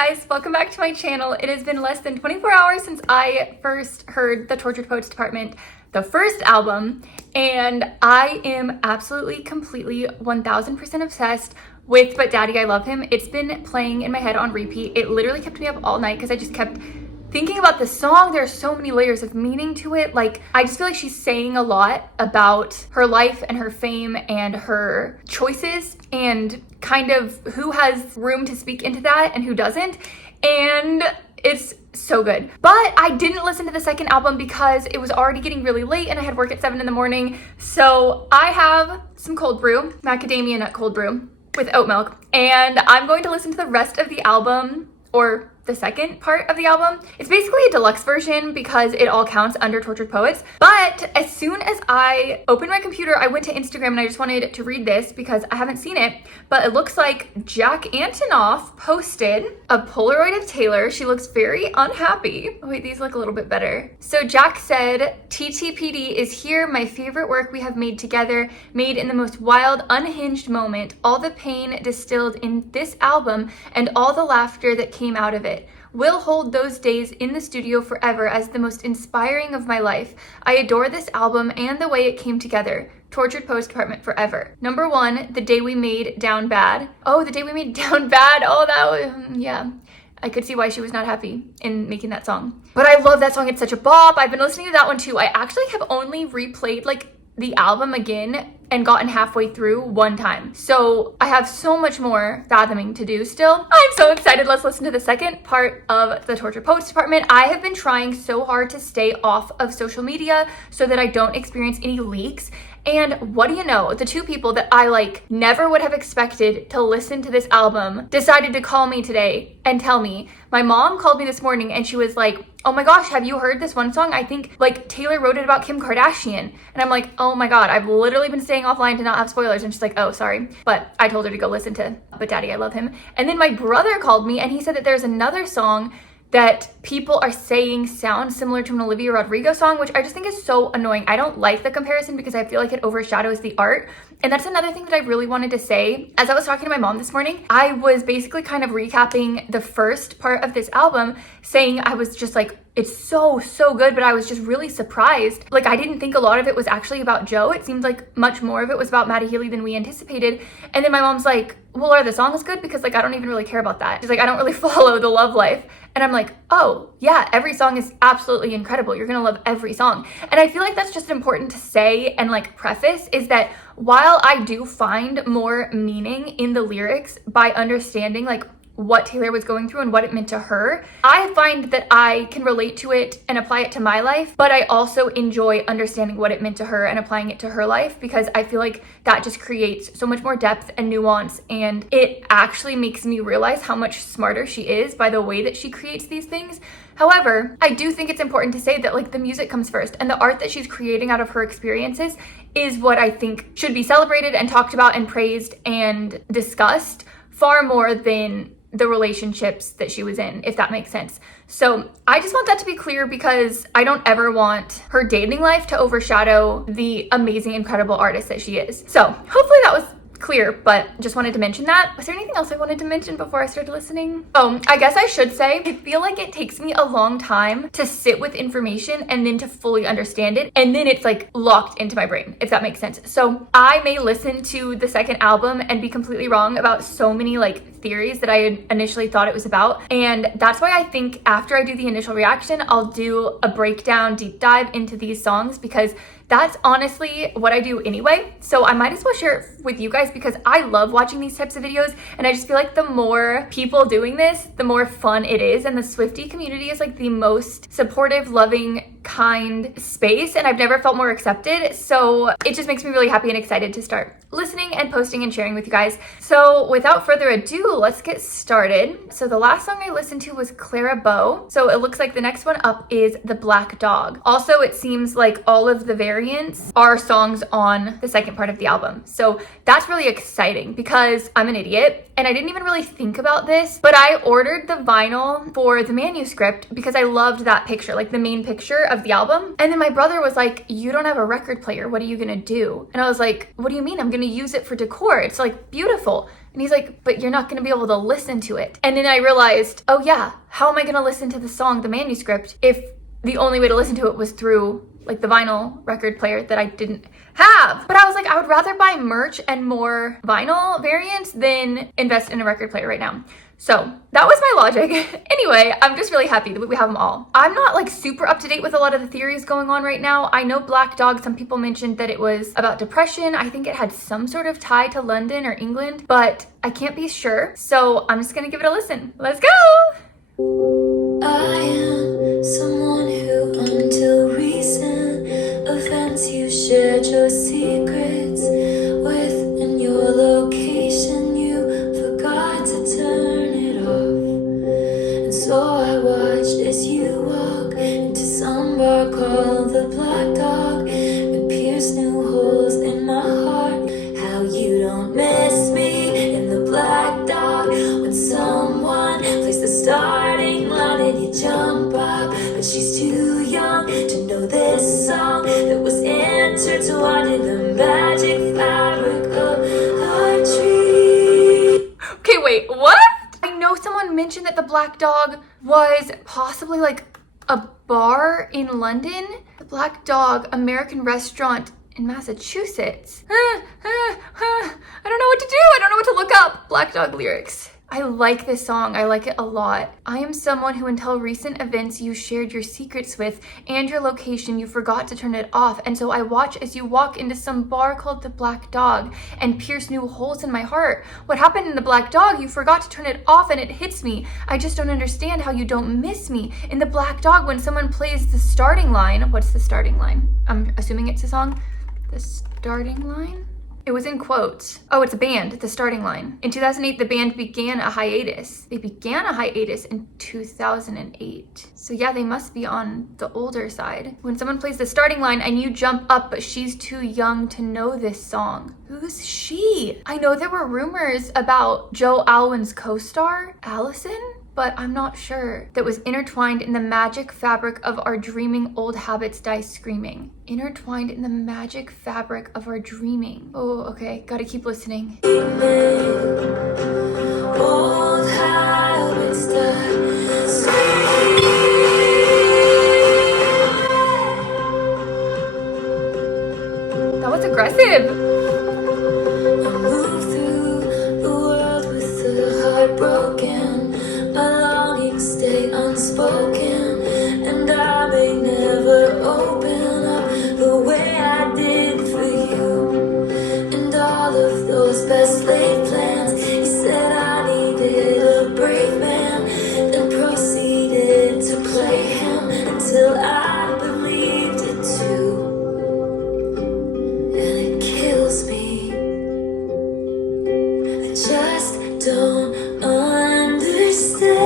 guys, welcome back to my channel. It has been less than 24 hours since I first heard the Tortured Poets Department, the first album, and I am absolutely, completely, 1000% obsessed with But Daddy, I Love Him. It's been playing in my head on repeat. It literally kept me up all night because I just kept thinking about the song. There are so many layers of meaning to it. Like, I just feel like she's saying a lot about her life and her fame and her choices and kind of who has room to speak into that and who doesn't. And it's so good. But I didn't listen to the second album because it was already getting really late and I had work at 7 in the morning. So I have some cold brew, macadamia nut cold brew with oat milk, and I'm going to listen to the rest of the album, or the second part of the album. It's basically a deluxe version because it all counts under Tortured Poets. But as soon as I opened my computer, I went to Instagram and I just wanted to read this because I haven't seen it, but it looks like Jack Antonoff posted a Polaroid of Taylor. She looks very unhappy. Oh wait, these look a little bit better. So Jack said, "TTPD is here, my favorite work we have made together, made in the most wild, unhinged moment, all the pain distilled in this album and all the laughter that came out of it. Will hold those days in the studio forever as the most inspiring of my life. I adore this album and the way it came together. Tortured Poets Department forever. Number 1, The Day We Made Down Bad." Oh, The Day We Made Down Bad. Oh, that was, yeah. I could see why she was not happy in making that song. But I love that song. It's such a bop. I've been listening to that one too. I actually have only replayed like the album again and gotten halfway through one time. So I have so much more fathoming to do still. I'm so excited. Let's listen to the second part of the Tortured Poets Department. I have been trying so hard to stay off of social media so that I don't experience any leaks. And what do you know? The two people that I like never would have expected to listen to this album decided to call me today and tell me. My mom called me this morning and she was like, "Oh my gosh, have you heard this one song? I think like Taylor wrote it about Kim Kardashian." And I'm like, "Oh my God, I've literally been staying offline to not have spoilers." And she's like, "Oh, sorry." But I told her to go listen to But Daddy, I Love Him. And then my brother called me and he said that there's another song that people are saying sounds similar to an Olivia Rodrigo song, which I just think is so annoying. I don't like the comparison because I feel like it overshadows the art. And that's another thing that I really wanted to say. As I was talking to my mom this morning, I was basically kind of recapping the first part of this album, saying I was just like, it's so good, but I was just really surprised. Like, I didn't think a lot of it was actually about Joe. It seemed like much more of it was about Maddie Healy than we anticipated. And then my mom's like, "Well, are the songs good? Because like, I don't even really care about that." She's like, "I don't really follow the love life." And I'm like, "Oh yeah, every song is absolutely incredible. You're gonna love every song." And I feel like that's just important to say and like preface, is that while I do find more meaning in the lyrics by understanding like what Taylor was going through and what it meant to her, I find that I can relate to it and apply it to my life, but I also enjoy understanding what it meant to her and applying it to her life, because I feel like that just creates so much more depth and nuance, and it actually makes me realize how much smarter she is by the way that she creates these things. However, I do think it's important to say that like the music comes first, and the art that she's creating out of her experiences is what I think should be celebrated and talked about and praised and discussed far more than the relationships that she was in, if that makes sense. So I just want that to be clear, because I don't ever want her dating life to overshadow the amazing, incredible artist that she is. So hopefully that was clear, but just wanted to mention that. Was there anything else I wanted to mention before I started listening? Oh, I guess I should say, I feel like it takes me a long time to sit with information and then to fully understand it, and then it's like locked into my brain, if that makes sense. So I may listen to the second album and be completely wrong about so many like theories that I had initially thought it was about, and that's why I think after I do the initial reaction, I'll do a breakdown, deep dive into these songs, because that's honestly what I do anyway. So I might as well share it with you guys, because I love watching these types of videos, and I just feel like the more people doing this, the more fun it is. And the Swiftie community is like the most supportive, loving, kind space, and I've never felt more accepted. So it just makes me really happy and excited to start listening and posting and sharing with you guys. So without further ado, let's get started. So the last song I listened to was Clara Bow. So it looks like the next one up is The Black Dog. Also, it seems like all of the variants are songs on the second part of the album. So that's really exciting, because I'm an idiot and I didn't even really think about this, but I ordered the vinyl for the Manuscript because I loved that picture, like the main picture of the album. And then my brother was like, you don't have a record player. What are you gonna do? And I was like, what do you mean? I'm gonna use it for decor. It's like beautiful. And he's like, but you're not gonna be able to listen to it. And then I realized, oh yeah, how am I gonna listen to the song, the Manuscript, if the only way to listen to it was through like the vinyl record player that I didn't have? But I was like, I would rather buy merch and more vinyl variants than invest in a record player right now. So that was my logic. Anyway, I'm just really happy that we have them all. I'm not like super up to date with a lot of the theories going on right now. I know Black Dog, some people mentioned that it was about depression. I think it had some sort of tie to London or England, but I can't be sure. So I'm just gonna give it a listen. Let's go! I am someone who until recent events you shared your secrets with, and your location you forgot to turn it off. And so I watched as you walk into some bar called the Black Dog and pierce new holes in my heart. How you don't miss me in the Black Dog when someone plays the starting line and you jump up, but she's too young to know this song that was intertwined in the magic fabric of our tree. Okay, wait, what? I know someone mentioned that the Black Dog was possibly like a bar in London. The Black Dog, American restaurant in Massachusetts. I don't know what to do. I don't know what to look up. Black Dog lyrics. I like this song. I like it a lot. I am someone who until recent events you shared your secrets with and your location you forgot to turn it off. And so I watch as you walk into some bar called the Black Dog and pierce new holes in my heart. What happened in the Black Dog? You forgot to turn it off and it hits me. I just don't understand how you don't miss me. In the Black Dog, when someone plays the starting line, what's the starting line? I'm assuming it's a song. The starting line? It was in quotes. Oh, it's a band, The Starting Line. In 2008, the band began a hiatus. They began a hiatus in 2008. So yeah, they must be on the older side. When someone plays The Starting Line and you jump up, but she's too young to know this song. Who's she? I know there were rumors about Joe Alwyn's co-star, Allison, but I'm not sure. That was intertwined in the magic fabric of our dreaming, old habits die screaming. Intertwined in the magic fabric of our dreaming. Oh, okay, gotta keep listening. Old habits die screaming. That was aggressive. I move through the world with the heart broken. My longings stay unspoken, and I may never open up the way I did for you. And all of those best laid plans, you said I needed a brave man, then proceeded to play him until I believed it too. And it kills me. I just don't understand.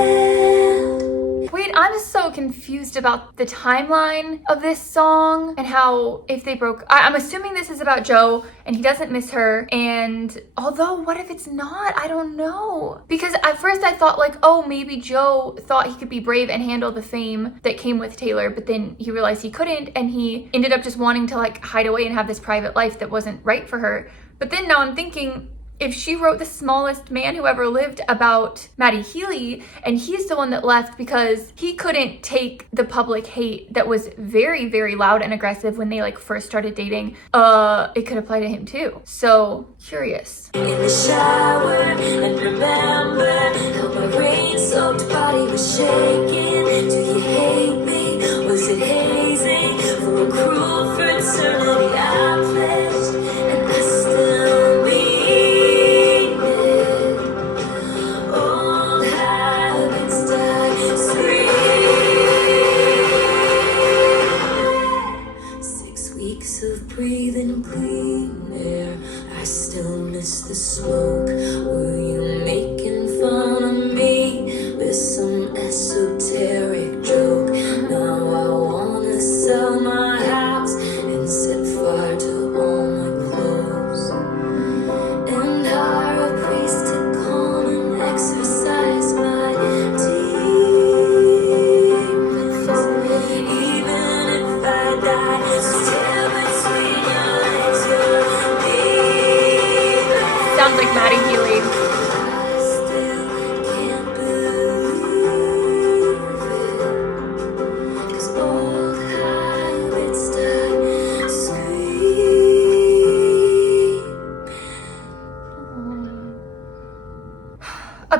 Wait, I'm so confused about the timeline of this song and how if they broke, I'm assuming this is about Joe and he doesn't miss her. And although what if it's not? I don't know. Because at first I thought like, oh, maybe Joe thought he could be brave and handle the fame that came with Taylor, but then he realized he couldn't and he ended up just wanting to like hide away and have this private life that wasn't right for her. But then now I'm thinking, if she wrote The Smallest Man Who Ever Lived about Matty Healy, and he's the one that left because he couldn't take the public hate that was very, very loud and aggressive when they like first started dating, it could apply to him too. So curious. In the shower and remember how my rain-soaked body was shaking. Do you hate me? Was it hazing for a cruel fraternity I pledged? And I still mean it. Old habits die screaming. 6 weeks of breathing clean air, I still miss the smoke. Were you making fun of me with some esoteric joke? Now I wanna sell my house and set fire to all my clothes and hire a priest to come and exorcise my demons. Even if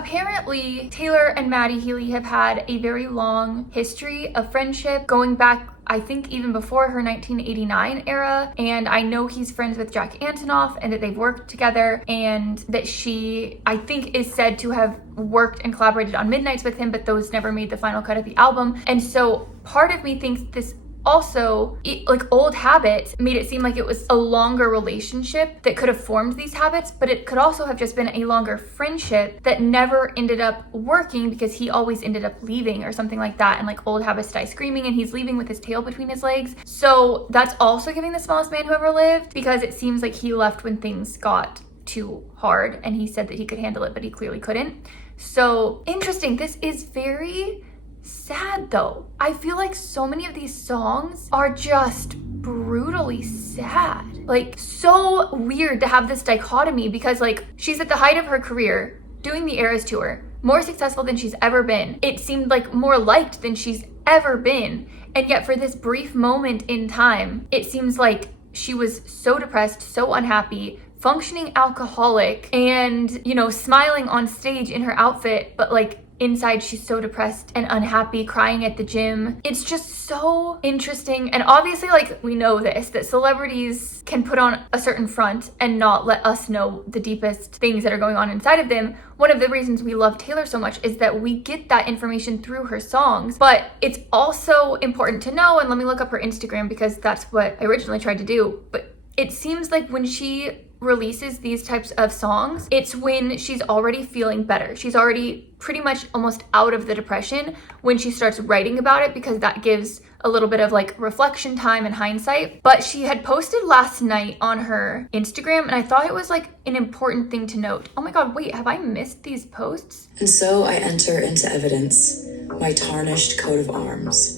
apparently Taylor and Maddie Healy have had a very long history of friendship going back, I think, even before her 1989 era. And I know he's friends with Jack Antonoff and that they've worked together, and that she, I think, is said to have worked and collaborated on Midnights with him, but those never made the final cut of the album. And so part of me thinks this also, like, old habits made it seem like it was a longer relationship that could have formed these habits, but it could also have just been a longer friendship that never ended up working because he always ended up leaving or something like that. And like, old habits die screaming, and he's leaving with his tail between his legs. So that's also giving the smallest man who ever lived, because it seems like he left when things got too hard, and he said that he could handle it, but he clearly couldn't. So interesting. This is very sad though. I feel like so many of these songs are just brutally sad. Like, so weird to have this dichotomy, because like, she's at the height of her career, doing the Eras tour, more successful than she's ever been. It seemed like more liked than she's ever been. And yet for this brief moment in time, it seems like she was so depressed, so unhappy, functioning alcoholic, and, you know, smiling on stage in her outfit, but like, inside she's so depressed and unhappy, crying at the gym. It's just so interesting. And obviously, like, we know this, that celebrities can put on a certain front and not let us know the deepest things that are going on inside of them. One of the reasons we love Taylor so much is that we get that information through her songs, but it's also important to know, and let me look up her Instagram because that's what I originally tried to do, but it seems like when she releases these types of songs, it's when she's already feeling better. She's already pretty much almost out of the depression when she starts writing about it, because that gives a little bit of like reflection time and hindsight. But she had posted last night on her Instagram, and I thought it was like an important thing to note. Oh my God, wait, have I missed these posts? And so I enter into evidence my tarnished coat of arms,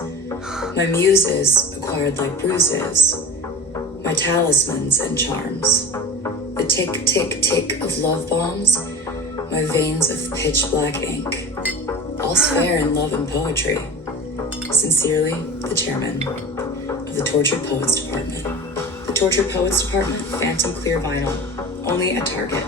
my muses acquired like bruises, my talismans and charms, the tick, tick, tick of love bombs, my veins of pitch black ink, all's fair in love and poetry. Sincerely, the chairman of the Tortured Poets Department. The Tortured Poets Department, Phantom Clear Vinyl, only at Target.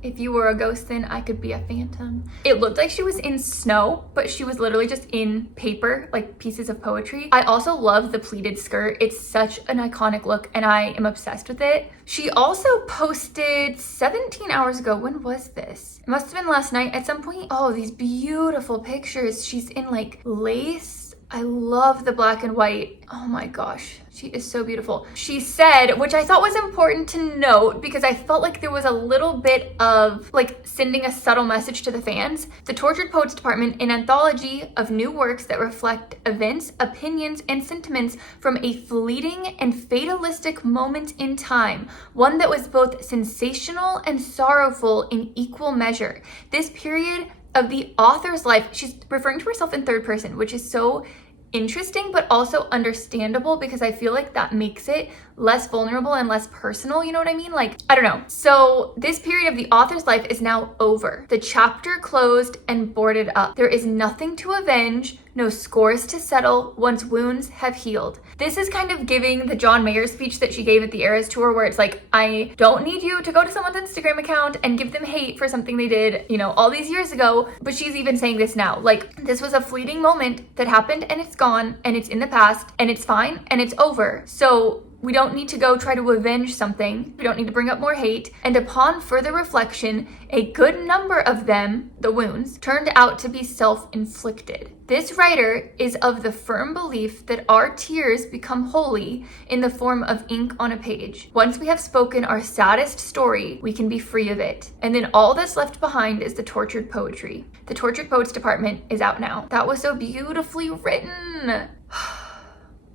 If you were a ghost, then I could be a phantom. It looked like she was in snow, but she was literally just in paper, like pieces of poetry. I also love the pleated skirt. It's such an iconic look, and I am obsessed with it. She also posted 17 hours ago. When was this? It must have been last night at some point. Oh, these beautiful pictures. She's in like lace. I love the black and white. Oh my gosh, she is so beautiful. She said, which I thought was important to note because I felt like there was a little bit of like sending a subtle message to the fans. The Tortured Poets Department, an anthology of new works that reflect events, opinions, and sentiments from a fleeting and fatalistic moment in time, one that was both sensational and sorrowful in equal measure. This period of the author's life, she's referring to herself in third person, which is so interesting, but also understandable because I feel like that makes it less vulnerable and less personal, you know what I mean? Like, I don't know. So this period of the author's life is now over. The chapter closed and boarded up. There is nothing to avenge, no scores to settle once wounds have healed. This is kind of giving the John Mayer speech that she gave at the Eras tour, where it's like, I don't need you to go to someone's Instagram account and give them hate for something they did, you know, all these years ago. But she's even saying this now, like, this was a fleeting moment that happened and it's gone and it's in the past and it's fine and it's over. So we don't need to go try to avenge something. We don't need to bring up more hate. And upon further reflection, a good number of them, the wounds, turned out to be self-inflicted. This writer is of the firm belief that our tears become holy in the form of ink on a page. Once we have spoken our saddest story, we can be free of it. And then all that's left behind is the tortured poetry. The Tortured Poets Department is out now. That was so beautifully written.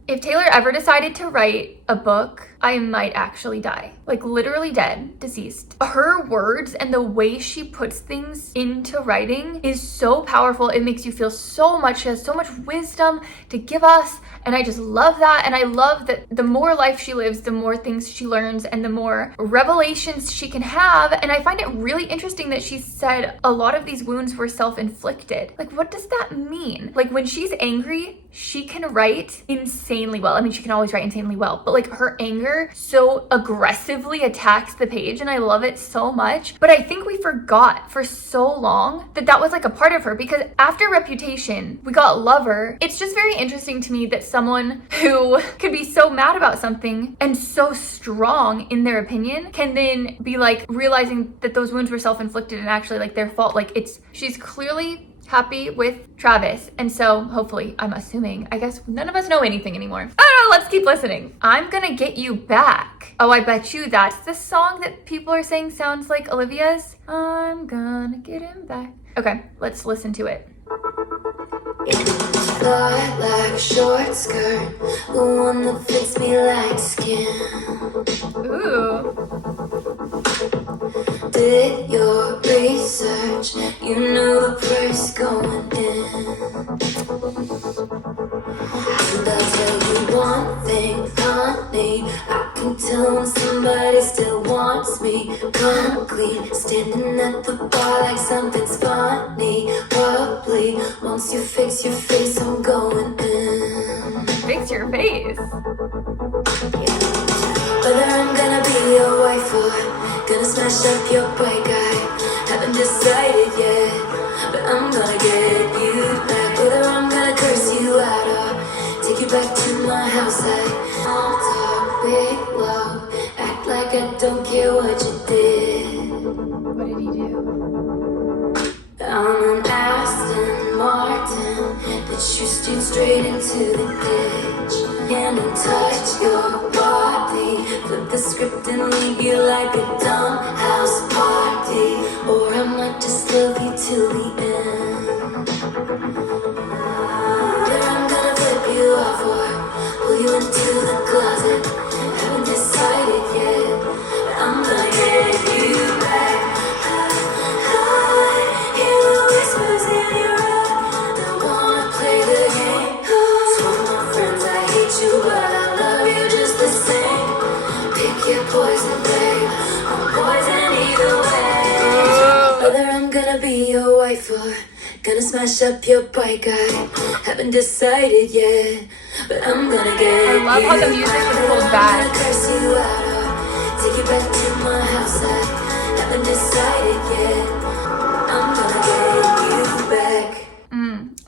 If Taylor ever decided to write a book, I might actually die. Like, literally dead, deceased. Her words and the way she puts things into writing is so powerful. It makes you feel so much. She has so much wisdom to give us, and I just love that. And I love that the more life she lives, the more things she learns and the more revelations she can have. And I find it really interesting that she said a lot of these wounds were self-inflicted. Like, what does that mean? Like, when she's angry, she can write insanely well. I mean, she can always write insanely well, but like, her anger writer so aggressively attacks the page, and I love it so much. But I think we forgot for so long that that was like a part of her, because after Reputation, we got Lover. It's just very interesting to me that someone who could be so mad about something and so strong in their opinion can then be like realizing that those wounds were self-inflicted and actually like their fault. Like she's clearly happy with Travis, and so hopefully, I'm assuming, I guess none of us know anything anymore. I don't know, let's keep listening. I'm Gonna Get You Back. Oh, I bet you that's the song that people are saying sounds like Olivia's. I'm gonna get him back. Okay, let's listen to it. Lilac short skirt, the one that fits me like skin. Ooh. Did your research, you know the price going in. And I'll tell you one thing, honey, I can tell when somebody still wants me. Come clean, standing at the bar like something's funny. Probably once you fix your face, I'm going in. Fix your face. Whether I'm gonna be your wife or gonna smash up your bike, I haven't decided yet, but I'm gonna get you back. Whether I'm gonna curse you out or take you back to my house, I'll talk big love, act like I don't care what you did. What did he do? I'm an Aston Martin that you steered straight into the ditch. And I touch your body, flip the script and leave you like a dumb house party. Or I might just love you till the end. Whether I'm gonna flip you off or pull you into the closet, haven't decided yet, but I'm gonna get you back. I hear the whispers in your eye, don't wanna play the game. Swear to my friends I hate you, but I love you just the same. Pick your poison, babe, I'm poison either way. Whether I'm gonna be your wife or gonna smash up your bike, I haven't decided yet, but I'm gonna get I love how the music is pulled back. I'm gonna curse you out or take you back to my house, I haven't decided yet, I'm gonna get you back.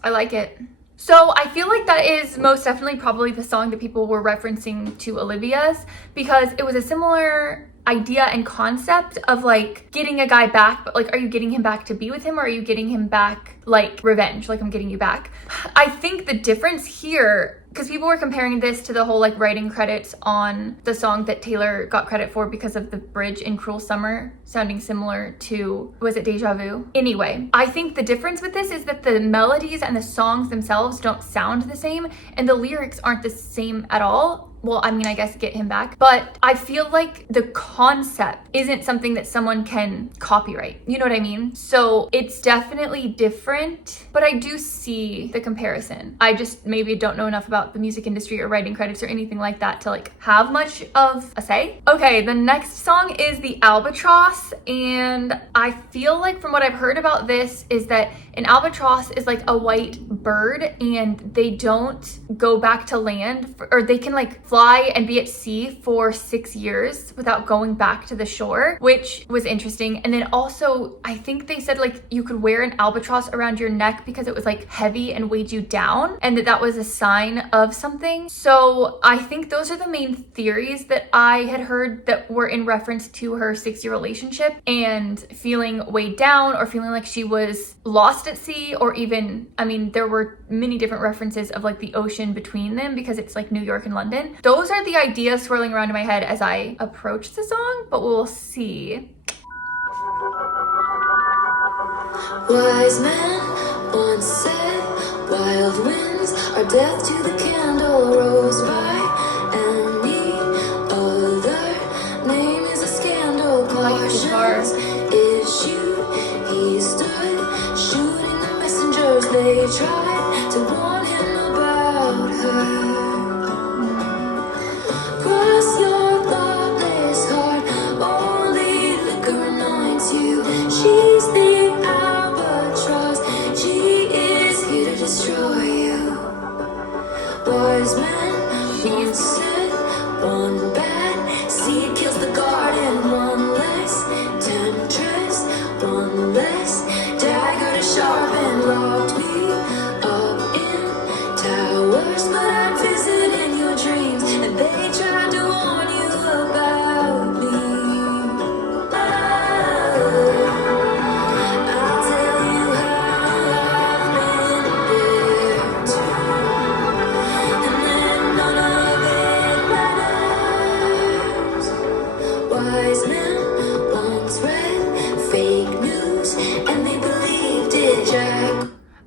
I like it. So I feel like that is most definitely probably the song that people were referencing to Olivia's, because it was a similar idea and concept of like getting a guy back, but like, are you getting him back to be with him, or are you getting him back like revenge, like I'm getting you back? I think the difference here, because people were comparing this to the whole like writing credits on the song that Taylor got credit for because of the bridge in Cruel Summer sounding similar to, was it Deja Vu? Anyway, I think the difference with this is that the melodies and the songs themselves don't sound the same, and the lyrics aren't the same at all. Well, I mean, I guess get him back. But I feel like the concept isn't something that someone can copyright. You know what I mean? So it's definitely different, but I do see the comparison. I just maybe don't know enough about the music industry or writing credits or anything like that to like have much of a say. Okay, the next song is the Albatross, and I feel like from what I've heard about this is that an albatross is like a white bird, and they don't go back to land or they can like fly and be at sea for 6 years without going back to the shore, which was interesting. And then also I think they said like you could wear an albatross around your neck because it was like heavy and weighed you down, and that was a sign of something. So I think those are the main theories that I had heard that were in reference to her 6-year relationship and feeling weighed down or feeling like she was lost at sea, or even, I mean, there were many different references of like the ocean between them because it's like New York and London. Those are the ideas swirling around in my head as I approach the song, but we'll see. Wise men once said, wild winds are death to the candle rose by any other name is a scandal. Cautions issued, he stood shooting the messengers. They tried to warn him about her. Cross your thoughtless heart, only liquor anoints you. She's the albatross, she is here to destroy you. Wise men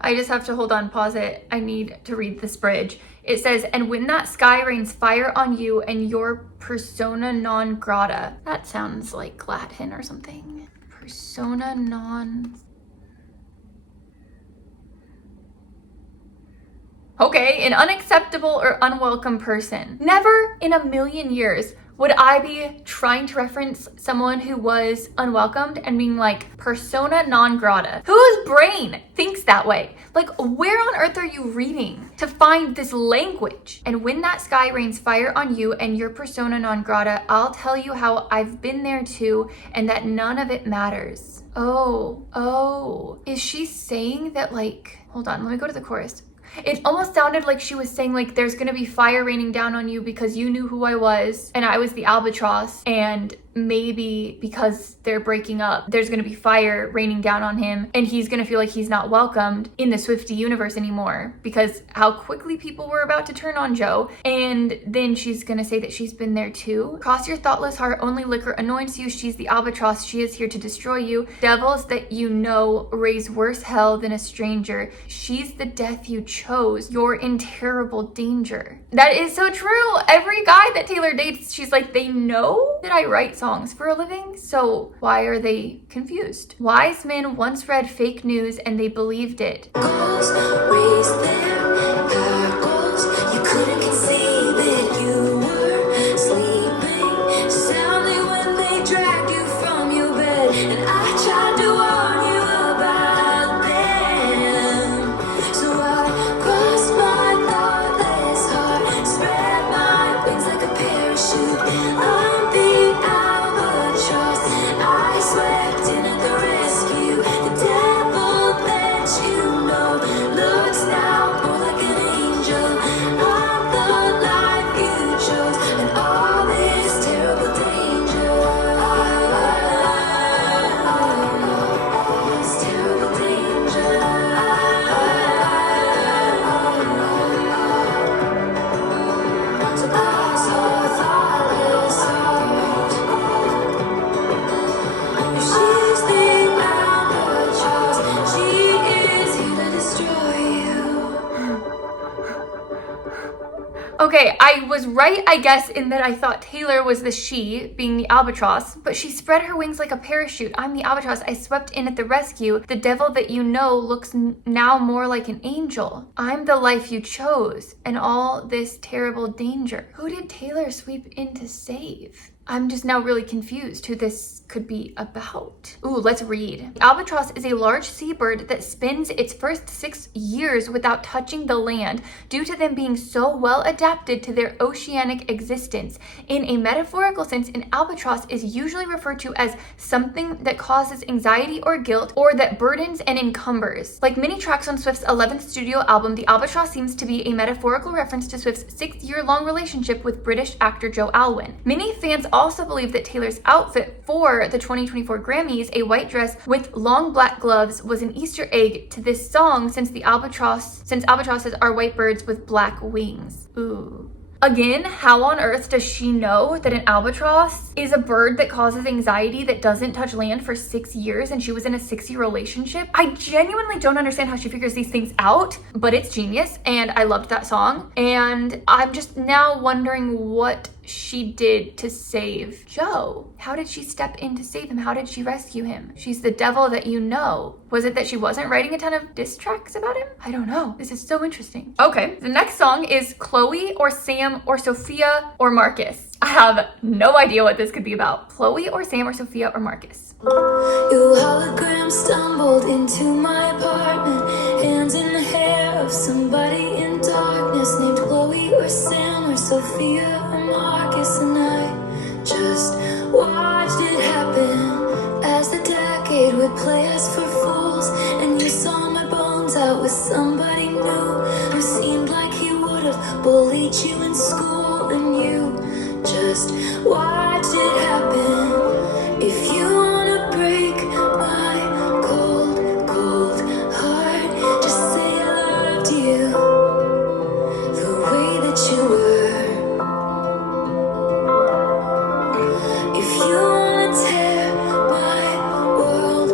I just have to hold on, pause it. I need to read this bridge. It says, and when that sky rains fire on you and your persona non grata. That sounds like Latin or something. Persona non... Okay, an unacceptable or unwelcome person. Never in a million years would I be trying to reference someone who was unwelcomed and being like, persona non grata. Whose brain thinks that way? Like, where on earth are you reading to find this language? And when that sky rains fire on you and your persona non grata, I'll tell you how I've been there too, and that none of it matters. Oh. Is she saying that, like, hold on, let me go to the chorus. It almost sounded like she was saying, like, there's gonna be fire raining down on you because you knew who I was and I was the Albatross, and maybe because they're breaking up, there's gonna be fire raining down on him and he's gonna feel like he's not welcomed in the Swiftie universe anymore because how quickly people were about to turn on Joe. And then she's gonna say that she's been there too. Cross your thoughtless heart, only liquor annoys you. She's the Albatross, she is here to destroy you. Devils that you know raise worse hell than a stranger. She's the death you chose. You're in terrible danger. That is so true. Every guy that Taylor dates, she's like, they know that I write songs for a living, so why are they confused? Wise men once read fake news and they believed it. Goals, raise their goals. You couldn't conceive it. You were sleeping soundly when they dragged you from your bed, and I tried to warn you about them. So I crossed my thoughtless heart, spread my wings like a parachute. I'm the Albatross. I swept in at the rescue. The devil that you know looks now more like an angel. I'm the life you chose, and all this terrible danger. This terrible danger. So I saw thoughtless heart. If she's the Albatross, she is here to destroy you. Okay, I was right, I guess, in that I thought Taylor was the she, being the Albatross, but she spread her wings like a parachute. I'm the Albatross. I swept in at the rescue. The devil that you know looks now more like an angel. I'm the life you chose, and all this terrible danger. Who did Taylor sweep in to save? I'm just now really confused who this could be about. Ooh, let's read. The albatross is a large seabird that spends its first 6 years without touching the land due to them being so well adapted to their oceanic existence. In a metaphorical sense, an albatross is usually referred to as something that causes anxiety or guilt, or that burdens and encumbers. Like many tracks on Swift's 11th studio album, the albatross seems to be a metaphorical reference to Swift's 6-year-long relationship with British actor Joe Alwyn. Many fans also believe that Taylor's outfit for the 2024 Grammys, a white dress with long black gloves, was an Easter egg to this song since albatrosses are white birds with black wings. Ooh. Again, how on earth does she know that an albatross is a bird that causes anxiety that doesn't touch land for 6 years and she was in a 6-year relationship? I genuinely don't understand how she figures these things out, but it's genius and I loved that song. And I'm just now wondering what she did to save Joe. How did she step in to save him? How did she rescue him? She's the devil that you know. Was it that she wasn't writing a ton of diss tracks about him? I don't know. This is so interesting. Okay, the next song is Chloe or Sam or Sophia or Marcus. I have no idea what this could be about. Chloe or Sam or Sophia or Marcus. Your hologram stumbled into my apartment, hands in the hair of somebody in darkness, named Chloe or Sam or Sophia or Marcus, and I just watched it happen as the decade would play us for fools, and you saw my bones out with somebody new who seemed like he would have bullied you in school, and you just watched it happen. If you wanna break my cold, cold heart, just say I loved you the way that you were. If you wanna tear my world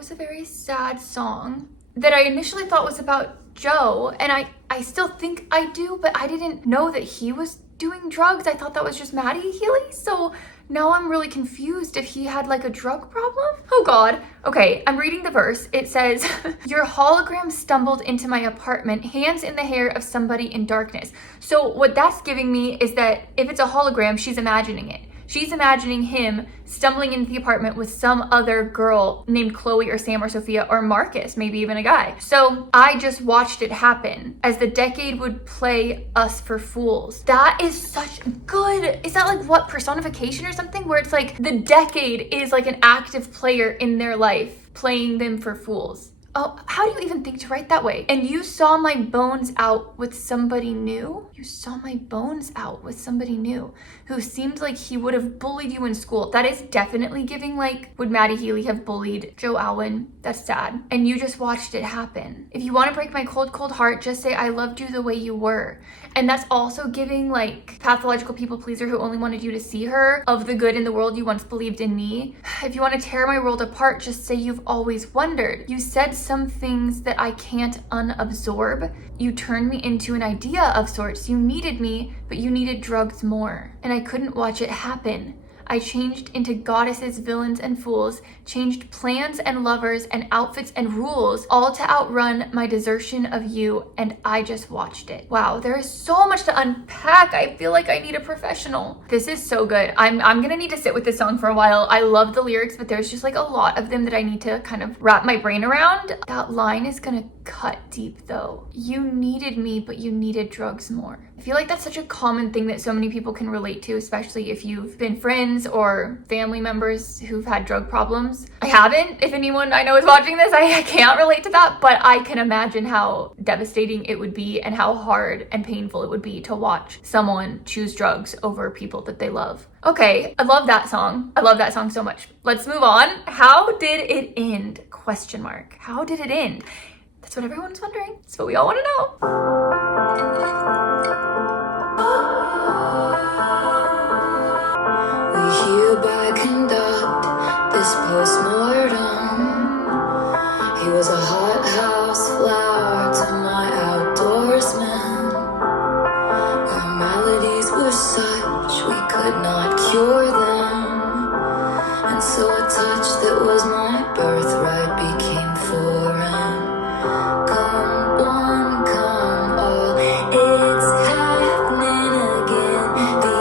was a very sad song that I initially thought was about Joe, and I still think I do, but I didn't know that he was doing drugs. I thought that was just Maddie Healy, so now I'm really confused if he had like a drug problem. Oh God. Okay, I'm reading the verse. It says, your hologram stumbled into my apartment, hands in the hair of somebody in darkness. So what that's giving me is that if it's a hologram, she's imagining it. She's imagining him stumbling into the apartment with some other girl named Chloe or Sam or Sophia or Marcus, maybe even a guy. So I just watched it happen as the decade would play us for fools. That is such good. Is that like what, personification or something? Where it's like the decade is like an active player in their life playing them for fools. Oh, how do you even think to write that way? And you saw my bones out with somebody new? You saw my bones out with somebody new who seemed like he would have bullied you in school. That is definitely giving like, would Maddie Healy have bullied Joe Alwyn? That's sad. And you just watched it happen. If you want to break my cold, cold heart, just say I loved you the way you were. And that's also giving like pathological people pleaser who only wanted you to see her of the good in the world you once believed in me. If you want to tear my world apart, just say you've always wondered. You said some things that I can't unabsorb. You turned me into an idea of sorts. You needed me, but you needed drugs more. And I couldn't watch it happen. I changed into goddesses, villains, and fools, changed plans and lovers and outfits and rules, all to outrun my desertion of you, and I just watched it. Wow, there is so much to unpack. I feel like I need a professional. This is so good. I'm gonna need to sit with this song for a while. I love the lyrics, but there's just like a lot of them that I need to kind of wrap my brain around. That line is gonna cut deep though. You needed me, but you needed drugs more. I feel like that's such a common thing that so many people can relate to, especially if you've been friends or family members who've had drug problems. I haven't. If anyone I know is watching this, I can't relate to that, but I can imagine how devastating it would be and how hard and painful it would be to watch someone choose drugs over people that they love. Okay, I love that song. I love that song so much. Let's move on. How did it end? Question mark. How did it end? That's what everyone's wondering. That's what we all want to know. We hereby conduct this postmortem. He was a hothouse flower to my outdoorsman. Our maladies were such we could not cure them, and so a touch that was my birthright became foreign. Come one, come all, it's happening again. The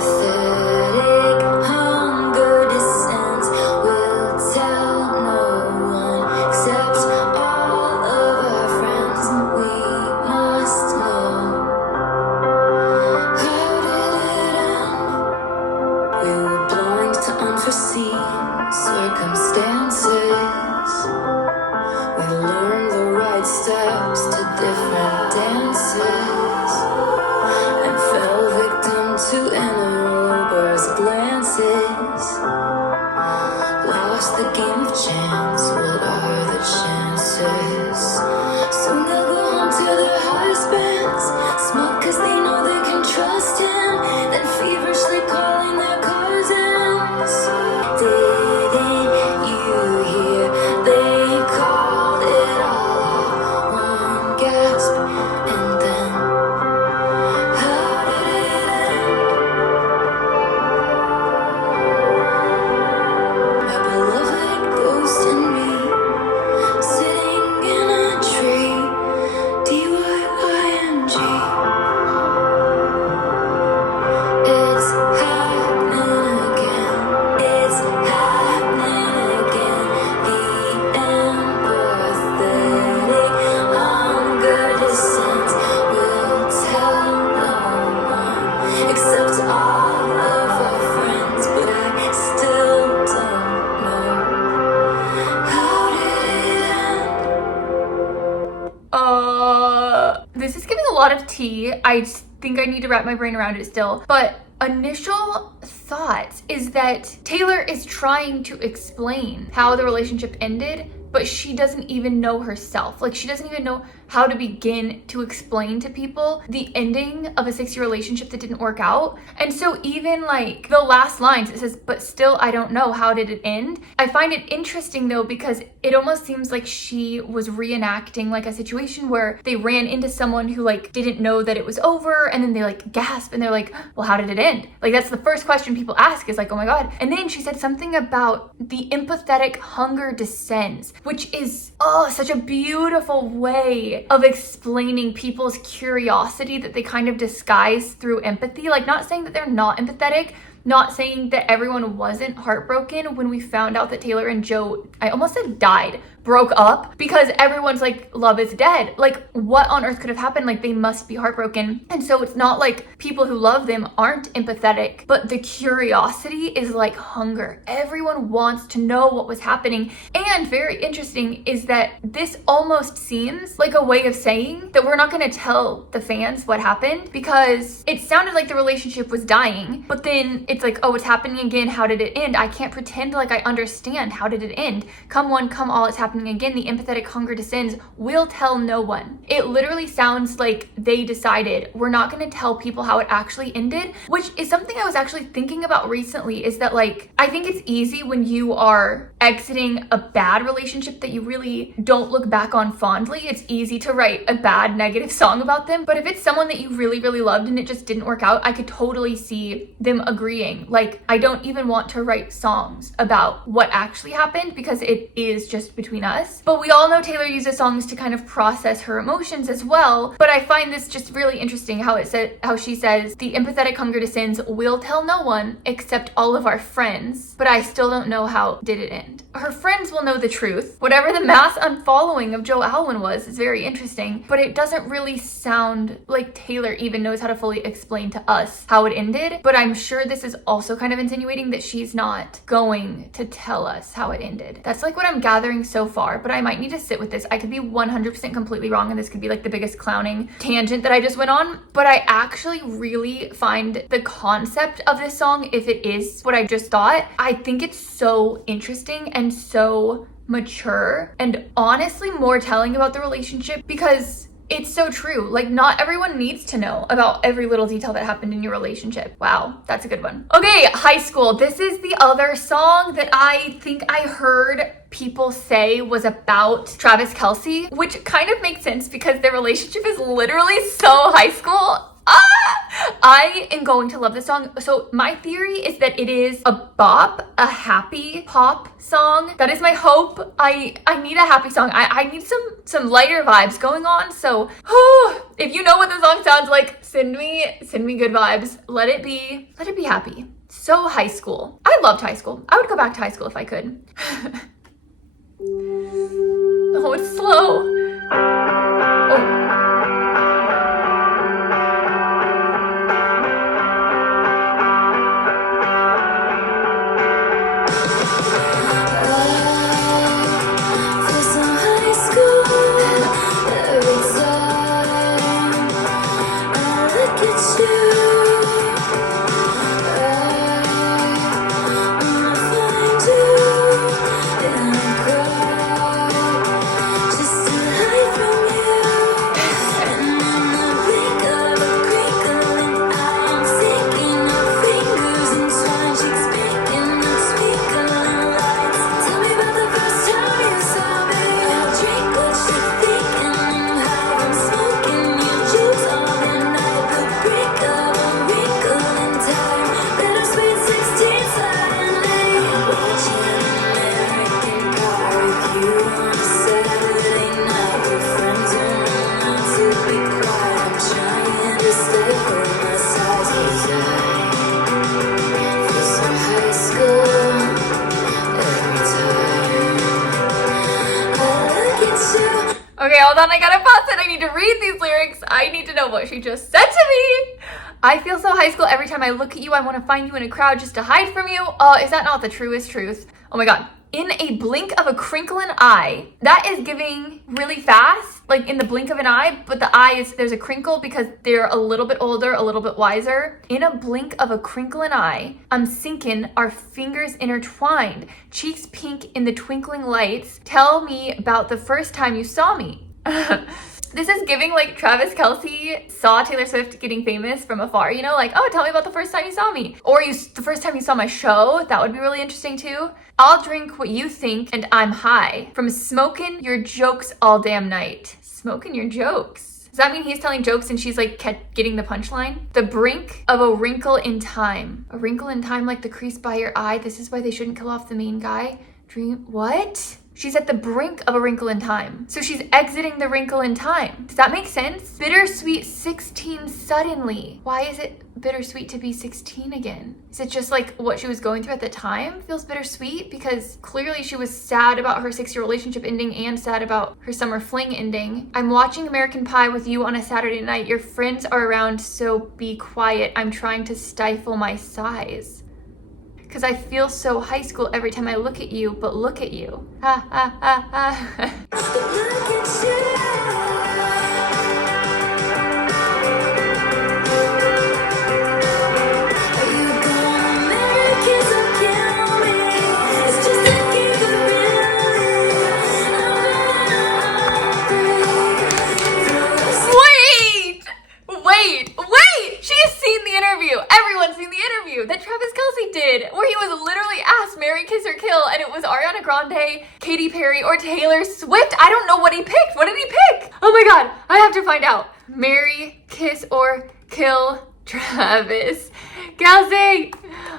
empathetic hunger descends. We'll tell no one except all of our friends. We must know. How did it end? We were blind to unforeseen circumstances. We learned the right steps to different dances and fell victim to interlopers' glances. Lost the game of chance, what are the chances? Soon they'll go home to their husbands, smug cause they know they can trust him, then feverishly calling their cousins. Didn't you hear? They called it all off. One gasp, and then how did it end? My beloved ghost and me, sitting in a tree. DYING. It's happening again. It's happening again. The empathetic hunger descends. We'll tell no one except all of our friends, but I still don't know. How did it end? This is giving a lot of tea. I think I need to wrap my brain around it still. But initial thoughts is that Taylor is trying to explain how the relationship ended but she doesn't even know herself. Like, she doesn't even know how to begin to explain to people the ending of a 6-year relationship that didn't work out. And so even like the last lines, it says, but still I don't know, how did it end? I find it interesting though, because it almost seems like she was reenacting like a situation where they ran into someone who like didn't know that it was over, and then they like gasp and they're like, well, how did it end? Like, that's the first question people ask, is like, oh my God. And then she said something about the empathetic hunger descends, which is such a beautiful way of explaining people's curiosity that they kind of disguise through empathy. Like, not saying that they're not empathetic, not saying that everyone wasn't heartbroken when we found out that Taylor and Joe, I almost said died, broke up, because everyone's like, love is dead. Like, what on earth could have happened? Like, they must be heartbroken. And so it's not like people who love them aren't empathetic, but the curiosity is like hunger. Everyone wants to know what was happening. And very interesting is that this almost seems like a way of saying that we're not going to tell the fans what happened, because it sounded like the relationship was dying, but then it's like, oh, it's happening again. How did it end? I can't pretend like I understand. How did it end? Come one, come all, it's happening again. The empathetic hunger descends. We'll tell no one. It literally sounds like they decided we're not going to tell people how it actually ended, which is something I was actually thinking about recently, is that like, I think it's easy when you are exiting a bad relationship that you really don't look back on fondly. It's easy to write a bad negative song about them. But if it's someone that you really, really loved and it just didn't work out, I could totally see them agreeing. Like, I don't even want to write songs about what actually happened, because it is just between us. But we all know Taylor uses songs to kind of process her emotions as well. But I find this just really interesting how she says, the empathetic hunger descends, we'll tell no one except all of our friends, but I still don't know how did it end. Her friends will know the truth. Whatever the mass unfollowing of Joe Alwyn was is very interesting, but it doesn't really sound like Taylor even knows how to fully explain to us how it ended. But I'm sure this is also kind of insinuating that she's not going to tell us how it ended. That's like what I'm gathering so far, but I might need to sit with this. I could be 100% completely wrong, and this could be like the biggest clowning tangent that I just went on, but I actually really find the concept of this song, if it is what I just thought, I think it's so interesting and so mature, and honestly more telling about the relationship, because it's so true. Like, not everyone needs to know about every little detail that happened in your relationship. Wow, that's a good one. Okay, high school. This is the other song that I think I heard people say was about Travis Kelce, which kind of makes sense because their relationship is literally so high school. I am going to love this song. So my theory is that it is a bop, a happy pop song. That is my hope. I need a happy song. I need some lighter vibes going on. So if you know what the song sounds like, send me good vibes. Let it be happy. So high school. I loved high school. I would go back to high school if I could. Oh, it's slow. Oh. Okay, hold on, I gotta pause it. I need to read these lyrics. I need to know what she just said to me. I feel so high school every time I look at you. I want to find you in a crowd just to hide from you. Is that not the truest truth? Oh my God. In a blink of a crinkling eye. That is giving really fast, like in the blink of an eye, but the eyes, there's a crinkle because they're a little bit older, a little bit wiser. In a blink of a crinkle an eye, I'm sinking, our fingers intertwined, cheeks pink in the twinkling lights. Tell me about the first time you saw me. This is giving like Travis Kelce saw Taylor Swift getting famous from afar, you know, like, oh, tell me about the first time you saw me. Or the first time you saw my show. That would be really interesting too. I'll drink what you think and I'm high from smoking your jokes all damn night. Smoking your jokes. Does that mean he's telling jokes and she's like getting the punchline? The brink of a wrinkle in time. A wrinkle in time like the crease by your eye. This is why they shouldn't kill off the main guy. Dream, what? She's at the brink of a wrinkle in time. So she's exiting the wrinkle in time. Does that make sense? Bittersweet 16 suddenly. Why is it bittersweet to be 16 again? Is it just like what she was going through at the time feels bittersweet? Because clearly she was sad about her 6-year relationship ending and sad about her summer fling ending. I'm watching American Pie with you on a Saturday night. Your friends are around, so be quiet. I'm trying to stifle my sighs. Because I feel so high school every time I look at you, but look at you. Ha ha ha ha. Wait! She has seen the interview. Everyone's seen the interview that Travis Kelce did, where he was literally asked marry, kiss, or kill, and it was Ariana Grande, Katy Perry, or Taylor Swift. I don't know what he picked. What did he pick? Oh my god, I have to find out. Marry, kiss, or kill Travis Kelce.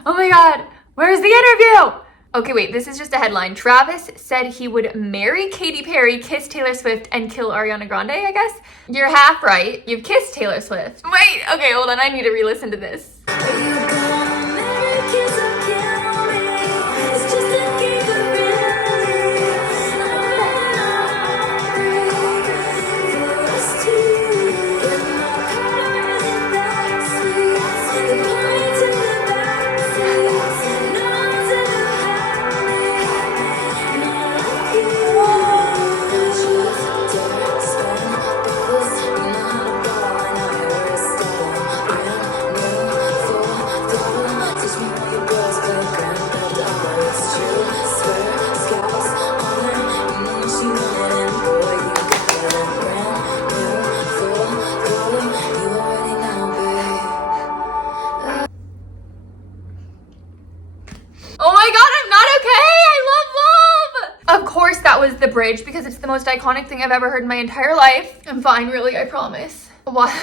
Oh my god, where's the interview? Okay, wait, this is just a headline. Travis said he would marry Katy Perry, kiss Taylor Swift, and kill Ariana Grande, I guess? You're half right. You've kissed Taylor Swift. Wait, okay, hold on. I need to re-listen to this. Was the bridge because it's the most iconic thing I've ever heard in my entire life. I'm fine, really, I promise. What?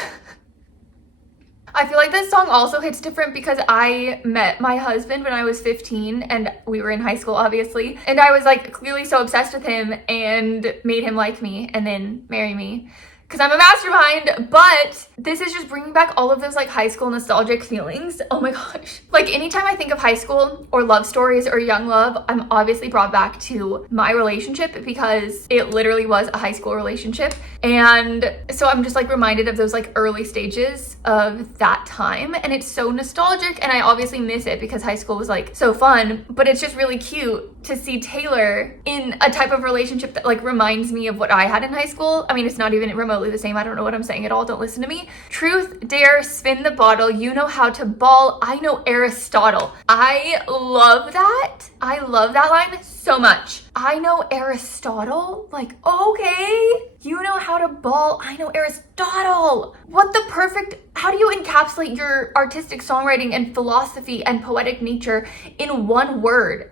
I feel like this song also hits different because I met my husband when I was 15 and we were in high school, obviously. And I was like clearly so obsessed with him and made him like me and then marry me. Because I'm a mastermind, but this is just bringing back all of those like high school nostalgic feelings. Oh my gosh. Like anytime I think of high school or love stories or young love, I'm obviously brought back to my relationship because it literally was a high school relationship. And so I'm just like reminded of those like early stages of that time. And it's so nostalgic and I obviously miss it because high school was like so fun, but it's just really cute to see Taylor in a type of relationship that like reminds me of what I had in high school. I mean, it's not even remotely the same. I don't know what I'm saying at all. Don't listen to me. Truth, dare, spin the bottle. You know how to ball. I know Aristotle. I love that. I love that line so much. I know Aristotle. Like, okay. You know how to ball. I know Aristotle. What the perfect, how do you encapsulate your artistic songwriting and philosophy and poetic nature in one word?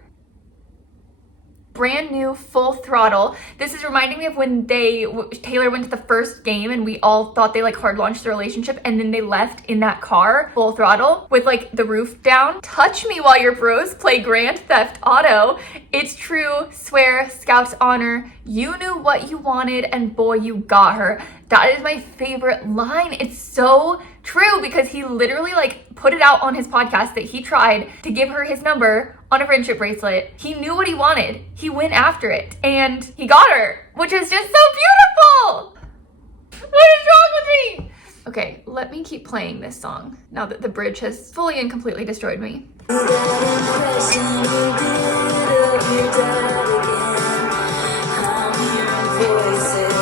Brand new, full throttle. This is reminding me of when Taylor went to the first game and we all thought they like hard launched the relationship and then they left in that car full throttle with like the roof down. Touch me while your bros play Grand Theft Auto. It's true, swear, Scout's honor. You knew what you wanted and boy, you got her. That is my favorite line. It's so true because he literally like put it out on his podcast that he tried to give her his number on a friendship bracelet. He knew what he wanted. He went after it and he got her, which is just so beautiful. What is wrong with me? Okay, let me keep playing this song now that the bridge has fully and completely destroyed me. Voices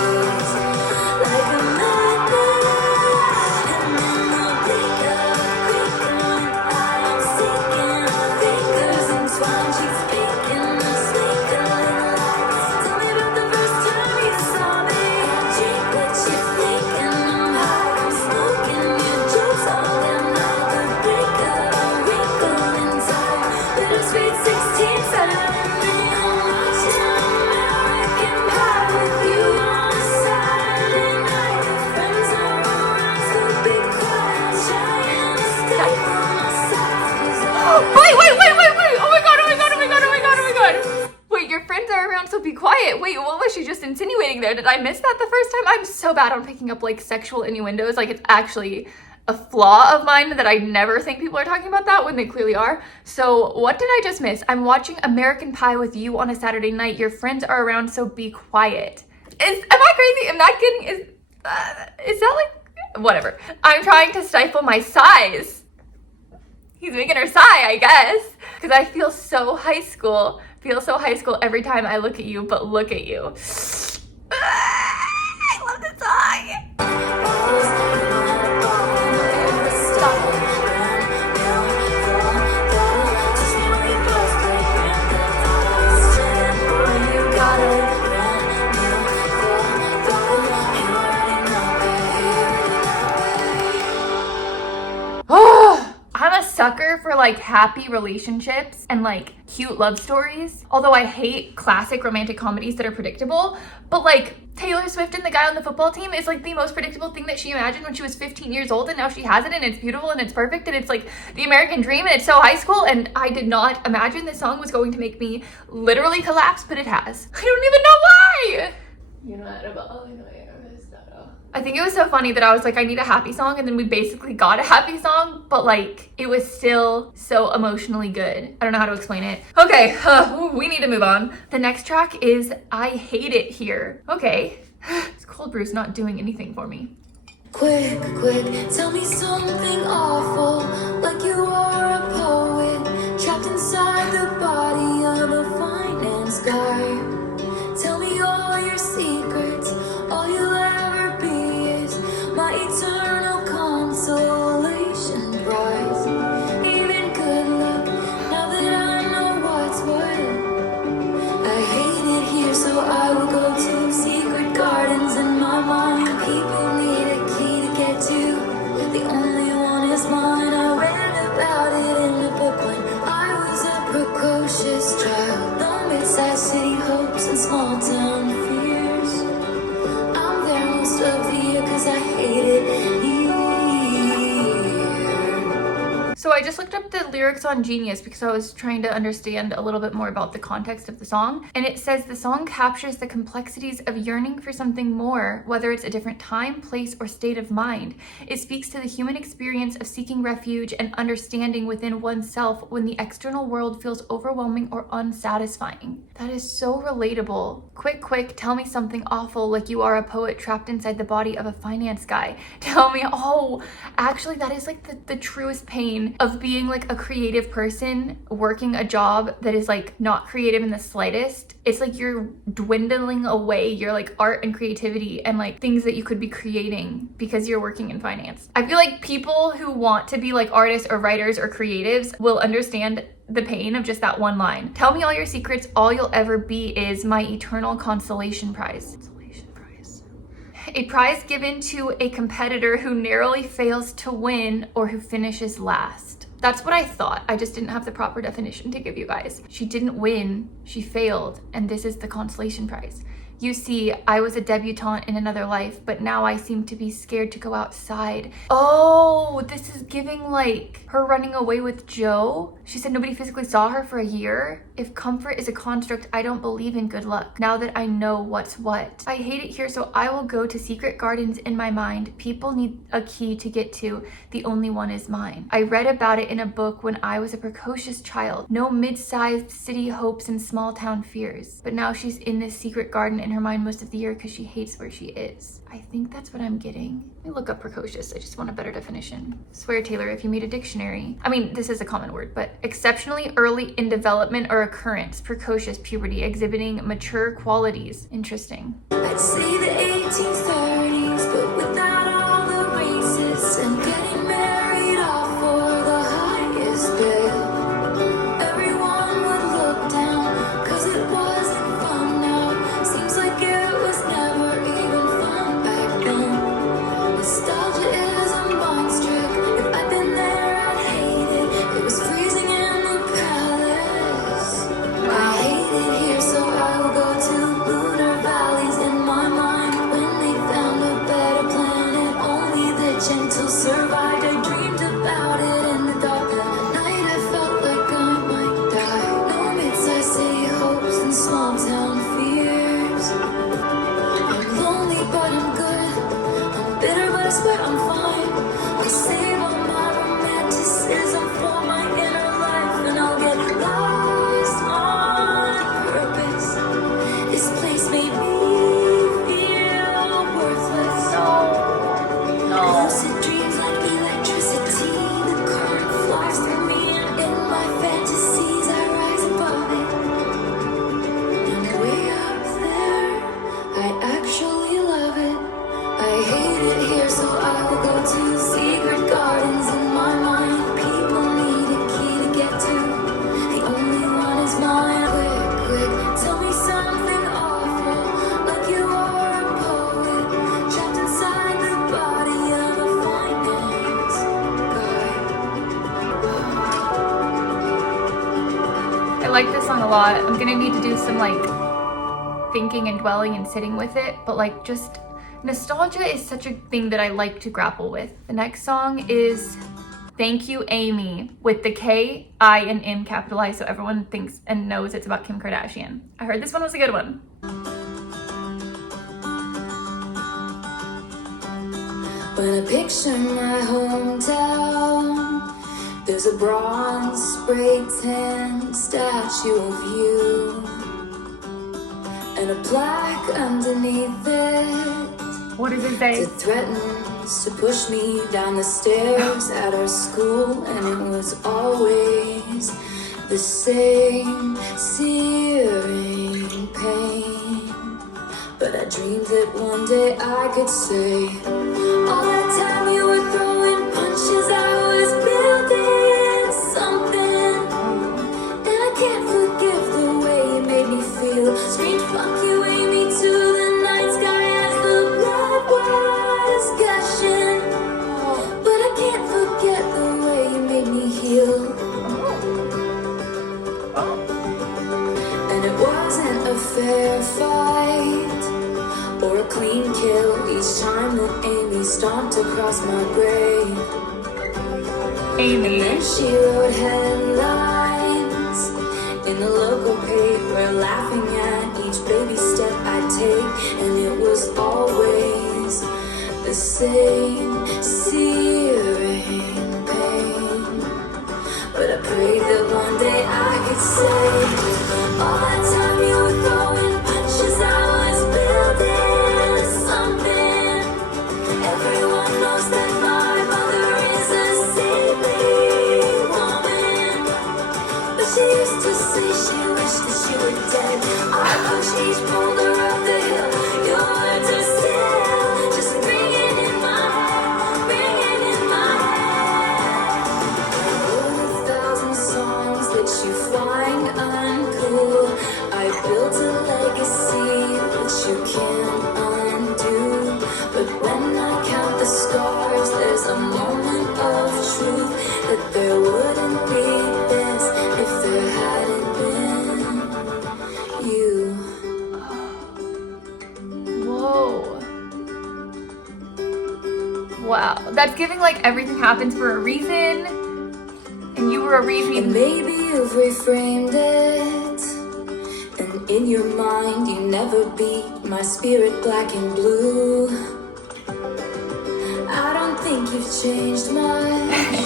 around, so be quiet. Wait, what was she just insinuating there? Did I miss that the first time? I'm so bad on picking up like sexual innuendos. Like it's actually a flaw of mine that I never think people are talking about that when they clearly are. So what did I just miss? I'm watching American Pie with you on a Saturday night. Your friends are around, so be quiet. Am I crazy? Am I kidding? Is that like, whatever. I'm trying to stifle my sighs. He's making her sigh, I guess. Because I feel so high school. Every time I look at you, but look at you. I love this song. I'm a sucker for like happy relationships and like cute love stories. Although I hate classic romantic comedies that are predictable, but like Taylor Swift and the guy on the football team is like the most predictable thing that she imagined when she was 15 years old, and now she has it and it's beautiful and it's perfect and it's like the American dream and it's so high school, and I did not imagine this song was going to make me literally collapse, but it has. I don't even know why! I think it was so funny that I was like, I need a happy song, and then we basically got a happy song, but like it was still so emotionally good. I don't know how to explain it. Okay, we need to move on. The next track is I Hate It Here. Okay, this cold brew's not doing anything for me. Quick, tell me something awful, like you are a poet, trapped inside the body of a finance guy. Tell me all your secrets, all you'll ever be is my eternal consolation prize. Even good luck, now that I know what's what. I hate it here, so I will go to secret gardens in my mind. People need a key to get to, the only one is mine. I read about it in a book when I was a precocious child. The mid-sized city hopes and small town fears. I'm there most of the year cause I hate it here. So I just looked up the lyrics on Genius because I was trying to understand a little bit more about the context of the song. And it says the song captures the complexities of yearning for something more, whether it's a different time, place, or state of mind. It speaks to the human experience of seeking refuge and understanding within oneself when the external world feels overwhelming or unsatisfying. That is so relatable. Quick, tell me something awful, like you are a poet trapped inside the body of a finance guy. Tell me, actually that is like the truest pain of being like a creative person working a job that is like not creative in the slightest. It's like you're dwindling away your like art and creativity and like things that you could be creating because you're working in finance. I feel like people who want to be like artists or writers or creatives will understand the pain of just that one line. Tell me all your secrets, all you'll ever be is my eternal consolation prize. A prize given to a competitor who narrowly fails to win or who finishes last. That's what I thought. I just didn't have the proper definition to give you guys. She didn't win, she failed, and this is the consolation prize. You see, I was a debutante in another life, but now I seem to be scared to go outside. Oh, this is giving like her running away with Joe. She said nobody physically saw her for a year. If comfort is a construct, I don't believe in good luck, now that I know what's what. I hate it here, so I will go to secret gardens in my mind. People need a key to get to, the only one is mine. I read about it in a book when I was a precocious child. No mid-sized city hopes and small town fears. But now she's in this secret garden in her mind most of the year because she hates where she is. I think that's what I'm getting. Let me look up precocious. I just want a better definition. Swear, Taylor, if you made a dictionary. I mean, this is a common word, but exceptionally early in development or occurrence, precocious puberty, exhibiting mature qualities. Interesting. I'd say the 1830s, but without all the races and getting married off for the highest bid. Everyone would look down, cause it wasn't fun now. Seems like it was never even fun back then. Nostalgia is a mind trick. If I'd been there, I'd hate it. It was freezing in the palace. I hate it here, so I will go to lunar valleys in my mind when they found a lot. I'm gonna need to do some like thinking and dwelling and sitting with it, but like just nostalgia is such a thing that I like to grapple with. The next song is Thank You Aimee with the K, I, and M capitalized so everyone thinks and knows it's about Kim Kardashian. I heard this one was a good one. When I picture my hometown, there's a bronze spray tan statue of you and a plaque underneath it. What does it say? It threatens to push me down the stairs at our school, and it was always the same searing pain. But I dreamed that one day I could say, all that time you were throwing punches, I was building something. And I can't forgive the way you made me feel. Screamed fuck you, Aimee, to the night sky as the blood was gushing. But I can't forget the way you made me heal. And it wasn't a fair fight or a clean kill each time that Aimee stomped across my grave. Aimee. And then she wrote headlines in the local paper, laughing at each baby step I take, and it was always the same searing pain. But I prayed that one day I could say, all that time you were throwing punches, I was building something. Everyone knows that my mother is a saintly woman, but she used to say she wished that she were dead. I pushed each boulder up the hill. Your words are still just ringing in my head, ringing in my head. I wrote 1,000 songs that you find uncool. I built a legacy that you can't undo. But when I count the stars, there's a moment of truth that there wouldn't be this if there hadn't been you. Whoa. Wow. That's giving like everything happens for a reason, and you were a And reason. maybe you've reframed it, and in your mind you never beat my spirit black and blue. I don't think you've changed much,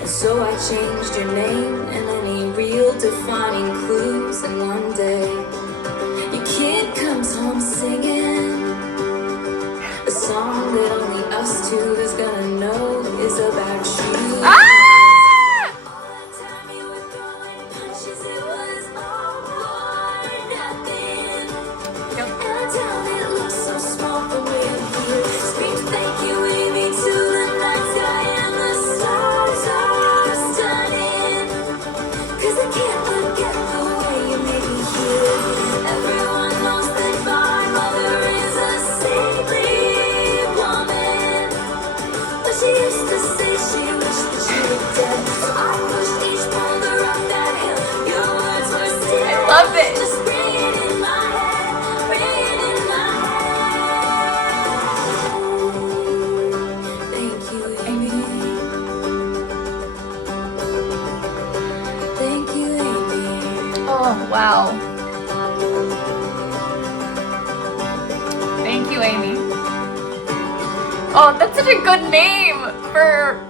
and so I changed your name and any real defining clues. And one day your kid comes home singing a song that only us two is gonna know is about you. Ah! All that time you were throwing punches, it was all or nothing. And I tell it looks so small from way up here. Screamed thank you, Aimee, to the night sky and the stars are stunning. 'Cause I can't forget the way you made me feel. Everyone knows that my mother is a saintly woman, but she used to say she wished that she were dead. So I pushed each boulder up that hill. Your words were still Love it. just ringing in my head, ringing in my head. Thank you, Aimee. Thank you, Aimee. Oh, wow. Thank you, Aimee. Oh, that's such a good name for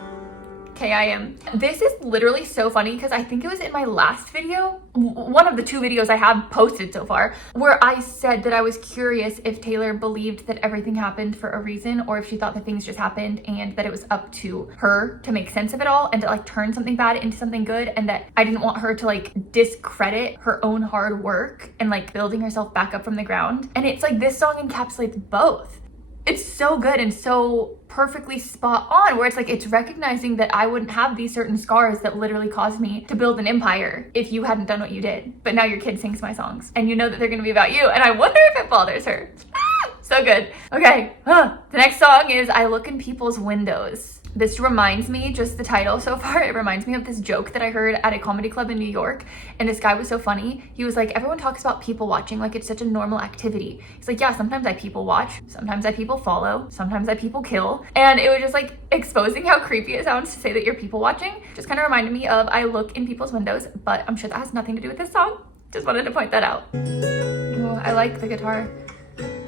KIM. This is literally so funny because I think it was in my last video, one of the 2 videos I have posted so far, where I said that I was curious if Taylor believed that everything happened for a reason, or if she thought that things just happened and that it was up to her to make sense of it all and to like turn something bad into something good, and that I didn't want her to like discredit her own hard work and like building herself back up from the ground. And it's like this song encapsulates both. It's so good and so perfectly spot on, where it's like it's recognizing that I wouldn't have these certain scars that literally caused me to build an empire if you hadn't done what you did. But now your kid sings my songs and you know that they're gonna be about you, and I wonder if it bothers her. So good. Okay, the next song is I Look in People's Windows. This reminds me, just the title so far, it reminds me of this joke that I heard at a comedy club in New York. And this guy was so funny. He was like, everyone talks about people watching like it's such a normal activity. He's like, yeah, sometimes I people watch, sometimes I people follow, sometimes I people kill. And it was just like exposing how creepy it sounds to say that you're people watching. Just kind of reminded me of I look in people's windows, but I'm sure that has nothing to do with this song. Just wanted to point that out. Oh, I like the guitar.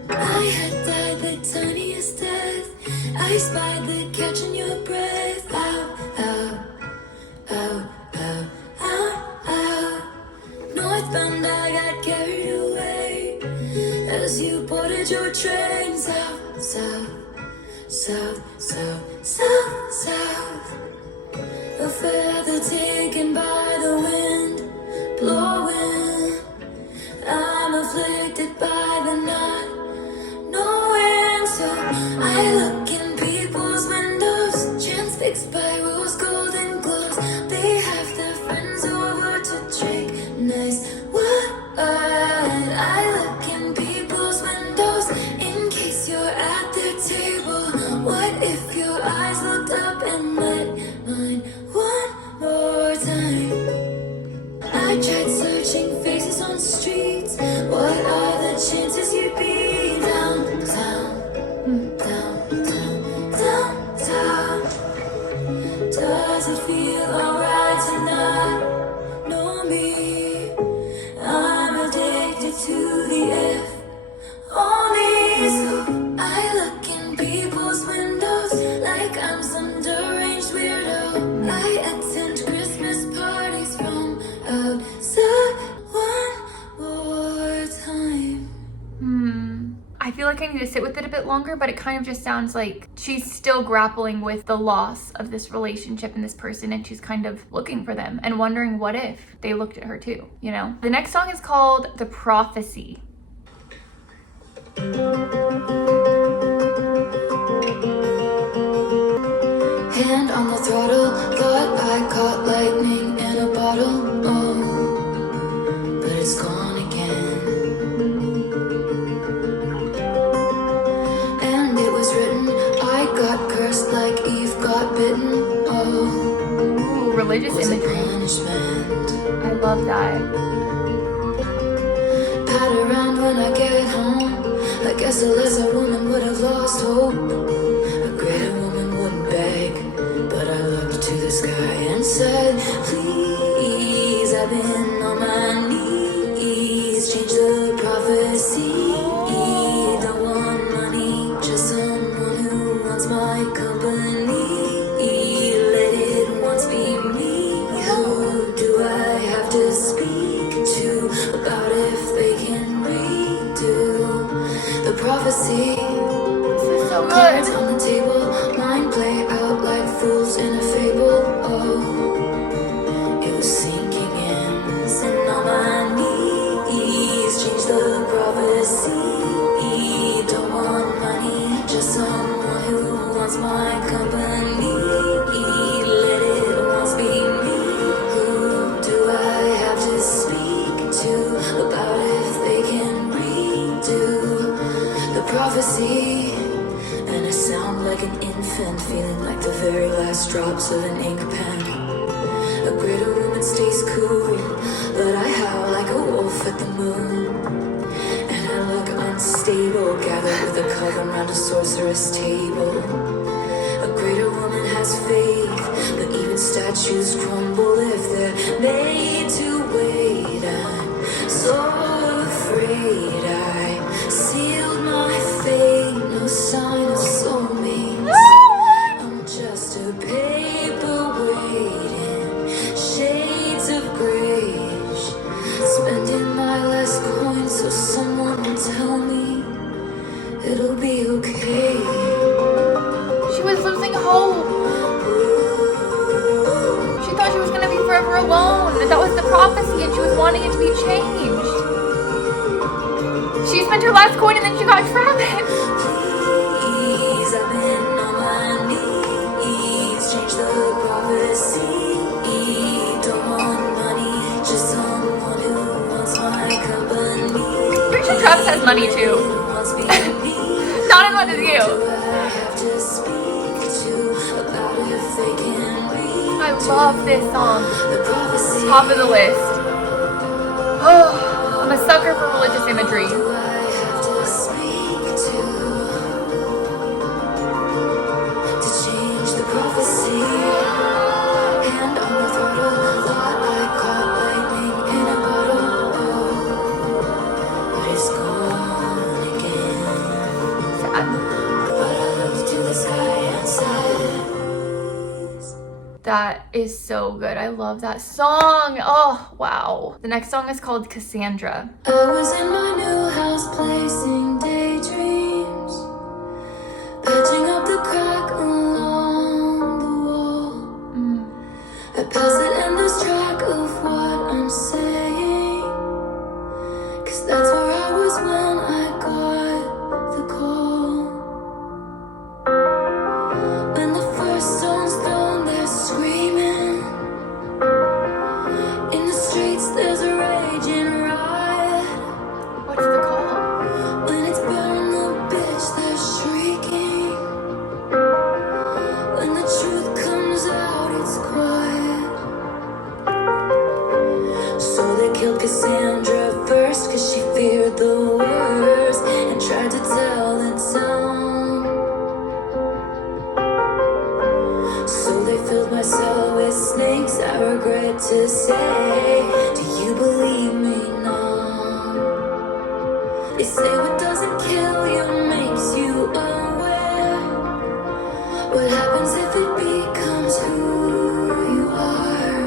I had died the tiniest death. I spied the catch in your breath. Ow, ow, ow, ow, ow, ow. Northbound, I got carried away as you boarded your train. South, south, south, south, south, south. A feather taken by the wind, blowing. I'm afflicted by the night. So I look in people's windows, chance fixed by rose golden glows. They have their friends over to drink nice wine. I look in people's windows in case you're at their table. What if your eyes looked up and met mine one more time? I tried searching faces on streets. What are the chances you'd be downtown? Does it feel alright to not know me? I'm addicted to the F only. So I look in people's windows like I'm some deranged weirdo. I attend Christmas parties from outside one more time. I feel like I need to sit with it a bit longer, but it kind of just sounds like she's still grappling with the loss of this relationship and this person, and she's kind of looking for them and wondering what if they looked at her too, you know? The next song is called The Prophecy. Hand on the throttle, thought I caught lightning in a bottle. Oh, but it's gone again. And it was written, I got cursed like Eve got bitten. Oh, ooh, religious imagery. I love that. Pat around when I get home. I guess a lesser woman would have lost hope. A greater woman wouldn't beg. But I looked to the sky and said, please, I've been on my knees. Change the prophecy. Don't want money, just someone who wants my company. Let it once be me. Who do I have to speak to about if they can redo the prophecy? This is so good. Cards on the table, mind play out like fools in a fable. Oh, it was sinking in, sitting on my knees. Change the prophecy. Don't want money, just someone who wants my company. Let it once be me. Who do I have to speak to about if they can redo the prophecy? And I sound like an infant, feeling like the very last drops of an ink pen. A greater woman stays cool, but I howl like a wolf at the moon. And I look unstable, gathered with a coven round a sorceress table. A greater woman has faith, but even statues crumble if they're made to wait. I'm so afraid I sealed my fate, no sign of soulmates. I'm just a paperweight in shades of grayish, spending my last coin so someone will tell me it'll be okay. She was losing hope. She thought she was going to be forever alone. That was the prophecy, and she was wanting it to be changed. She spent her last coin and then she got trapped. Please, I've been on my knees. Change the prophecy. Don't want money, just someone who wants my company. Pretty sure Travis has money too. Not as much as you. I have to speak to about love this song. The prophecy. Top of the list. Oh, I'm a sucker for religious imagery. Do I have to speak to change the prophecy? Hand on the throttle, thought I caught lightning in a bottle, but it's gone again. Sad. But I looked to the sky and said, That is so good. I love that song. Oh, wow. The next song is called Cassandra. I was in my new house placing daydreams, patching up the crack along the wall. I pass it and lose track of what I'm saying, 'cause that's where I was when I got the call. When the first stone's thrown, they're screaming. In the streets there's a raging riot. What's the call? When it's burn the bitch, they're shrieking. When the truth comes out, it's quiet. So they killed Cassandra first, 'cause she feared the worst and tried to tell it down. So they filled my cell with snakes, I regret to say. Do you believe me now? They say what doesn't kill you makes you aware. What happens if it becomes who you are?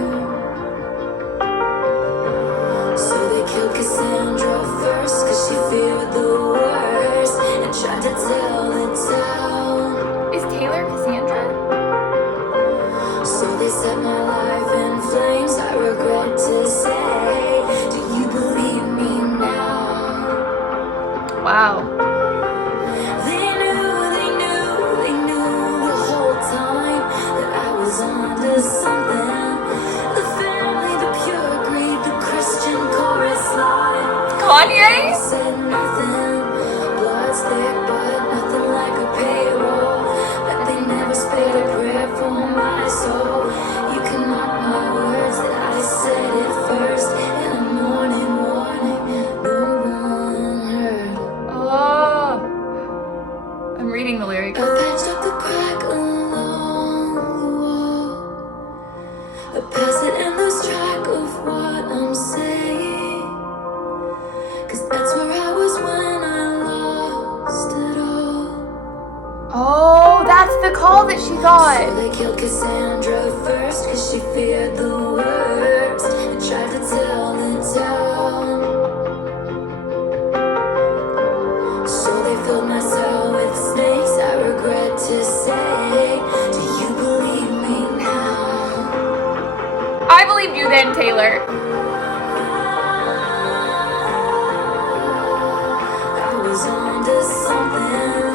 So they killed Cassandra first, 'cause she feared the worst and tried to tell it down. Is Taylor Cassandra? So they set my life in flames, I regret to say. Do you believe me now? Wow. They knew the whole time that I was onto something. The family, the pure greed, the Christian chorus line. Kanye? Said nothing, blood's thick, but nothing like a payroll. But they never spared a prayer for my soul. You can mark my words that I said it first. In a morning warning, no one heard. Oh. I'm reading the lyrics. I patched up the crack along the wall. I pass it and lose track of what I'm saying, 'cause that's where I was when I lost it all. Oh, that's the call that she So got. they killed Cassandra first, 'cause she feared the worst and tried to tell it down. So they filled my cell with snakes, I regret to say. Do you believe me now? I believed you then, Taylor. I was onto something.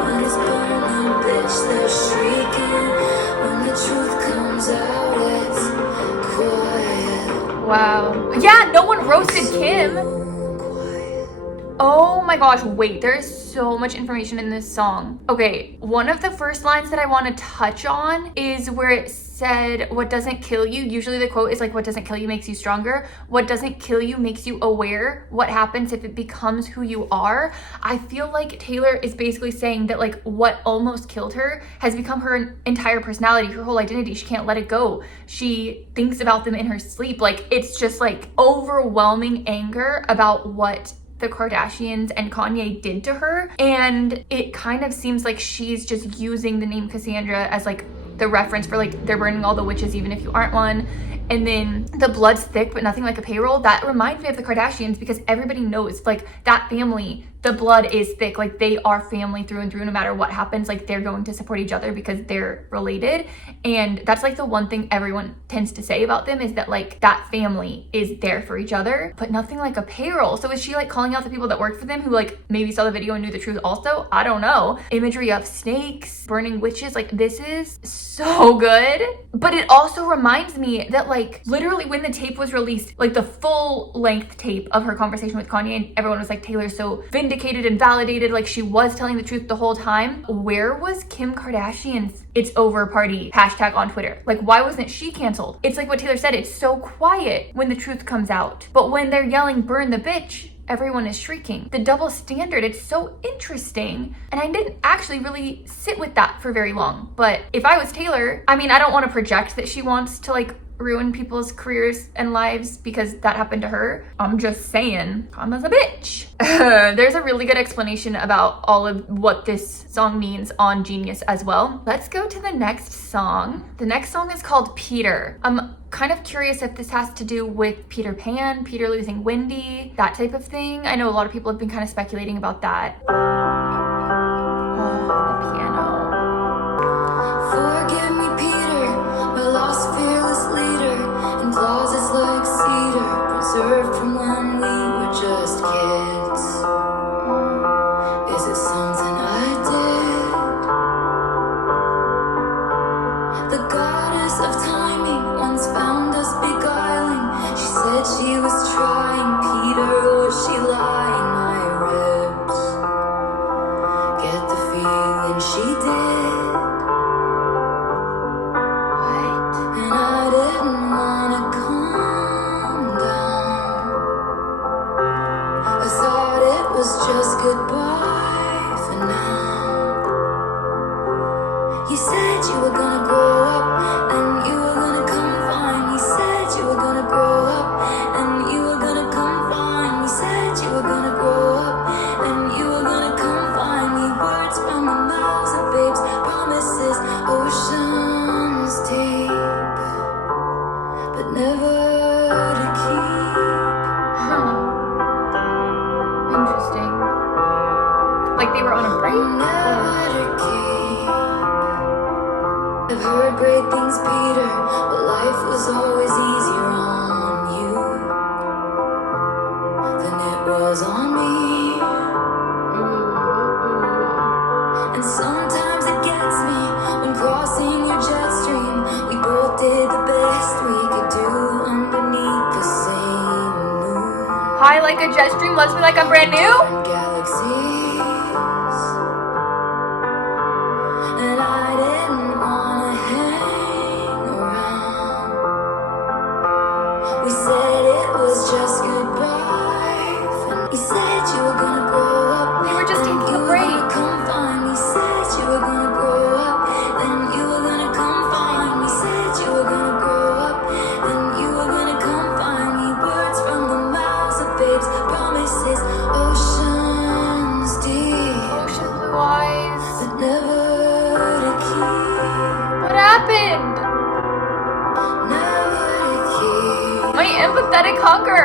When it's burning, bitch, they're shrieking. When the truth comes out, it's quiet. Wow. Yeah, no one roasted Kim. Quiet. Oh my gosh, wait, there's so much information in this song. Okay, one of the first lines that I want to touch on is where it said, what doesn't kill you, usually the quote is like, what doesn't kill you makes you stronger. What doesn't kill you makes you aware. What happens if it becomes who you are? I feel like Taylor is basically saying that like what almost killed her has become her entire personality, her whole identity. She can't let it go. She thinks about them in her sleep. Like it's just like overwhelming anger about what the Kardashians and Kanye did to her. And it kind of seems like she's just using the name Cassandra as like the reference for like they're burning all the witches even if you aren't one. And then the blood's thick but nothing like a payroll, that reminds me of the Kardashians because everybody knows like that family, the blood is thick, like they are family through and through. No matter what happens, like they're going to support each other because they're related. And that's like the one thing everyone tends to say about them is that like that family is there for each other, but nothing like a payroll. So is she like calling out the people that work for them who like maybe saw the video and knew the truth also? I don't know. Imagery of snakes, burning witches, like this is so good. But it also reminds me that like literally when the tape was released, like the full length tape of her conversation with Kanye, and everyone was like, Taylor's so vindicated and validated, like she was telling the truth the whole time. Where was Kim Kardashian's "it's over" party hashtag on Twitter? Like, why wasn't she canceled? It's like what Taylor said, it's so quiet when the truth comes out, but when they're yelling burn the bitch, everyone is shrieking. The double standard, it's so interesting. And I didn't actually really sit with that for very long. But if I was Taylor, I mean, I don't want to project that she wants to like ruin people's careers and lives because that happened to her. I'm just saying, Kama's a bitch. There's a really good explanation about all of what this song means on Genius as well. Let's go to the next song. The next song is called Peter. I'm kind of curious if this has to do with Peter Pan, Peter losing Wendy, that type of thing. I know a lot of people have been kind of speculating about that. Oh, the piano. Forgive me, Peter, my lost fearless leader, in closets like cedar, preserved from when we were just kids. Is it something I did? The goddess of timing once found us beguiling. She said she was trying, Peter, was she lying? My ribs get the feeling she did. And I didn't wanna calm down. I thought it was just goodbye for now. You said you were gonna grow up and you were gonna come find me. Said you were gonna grow up and you were gonna come find me. Said you were gonna grow up and you were gonna come find me. Words from the mouths of babes, promises, oceans deep, but never to keep. Interesting. Like they were on a break? Never to keep. I've heard great things, Peter, but life was always easier on you than it was on me. And sometimes it gets me when crossing your jet stream. We both did the best we could do underneath the same moon. High like a jet stream, loves me like I'm brand new? Different galaxies. And I didn't wanna hang around. We said it was just goodbye. You said you were gonna grow up. We were just then taking you a were break. gonna come find me. Said you were gonna grow up. Then you were gonna come find me. Said you were gonna grow up. Then you were gonna come find me. Words from the mouths of babes, promises, oceans deep, Ocean blue eyes. but never to keep. What happened? Never to keep. My empathetic hunger.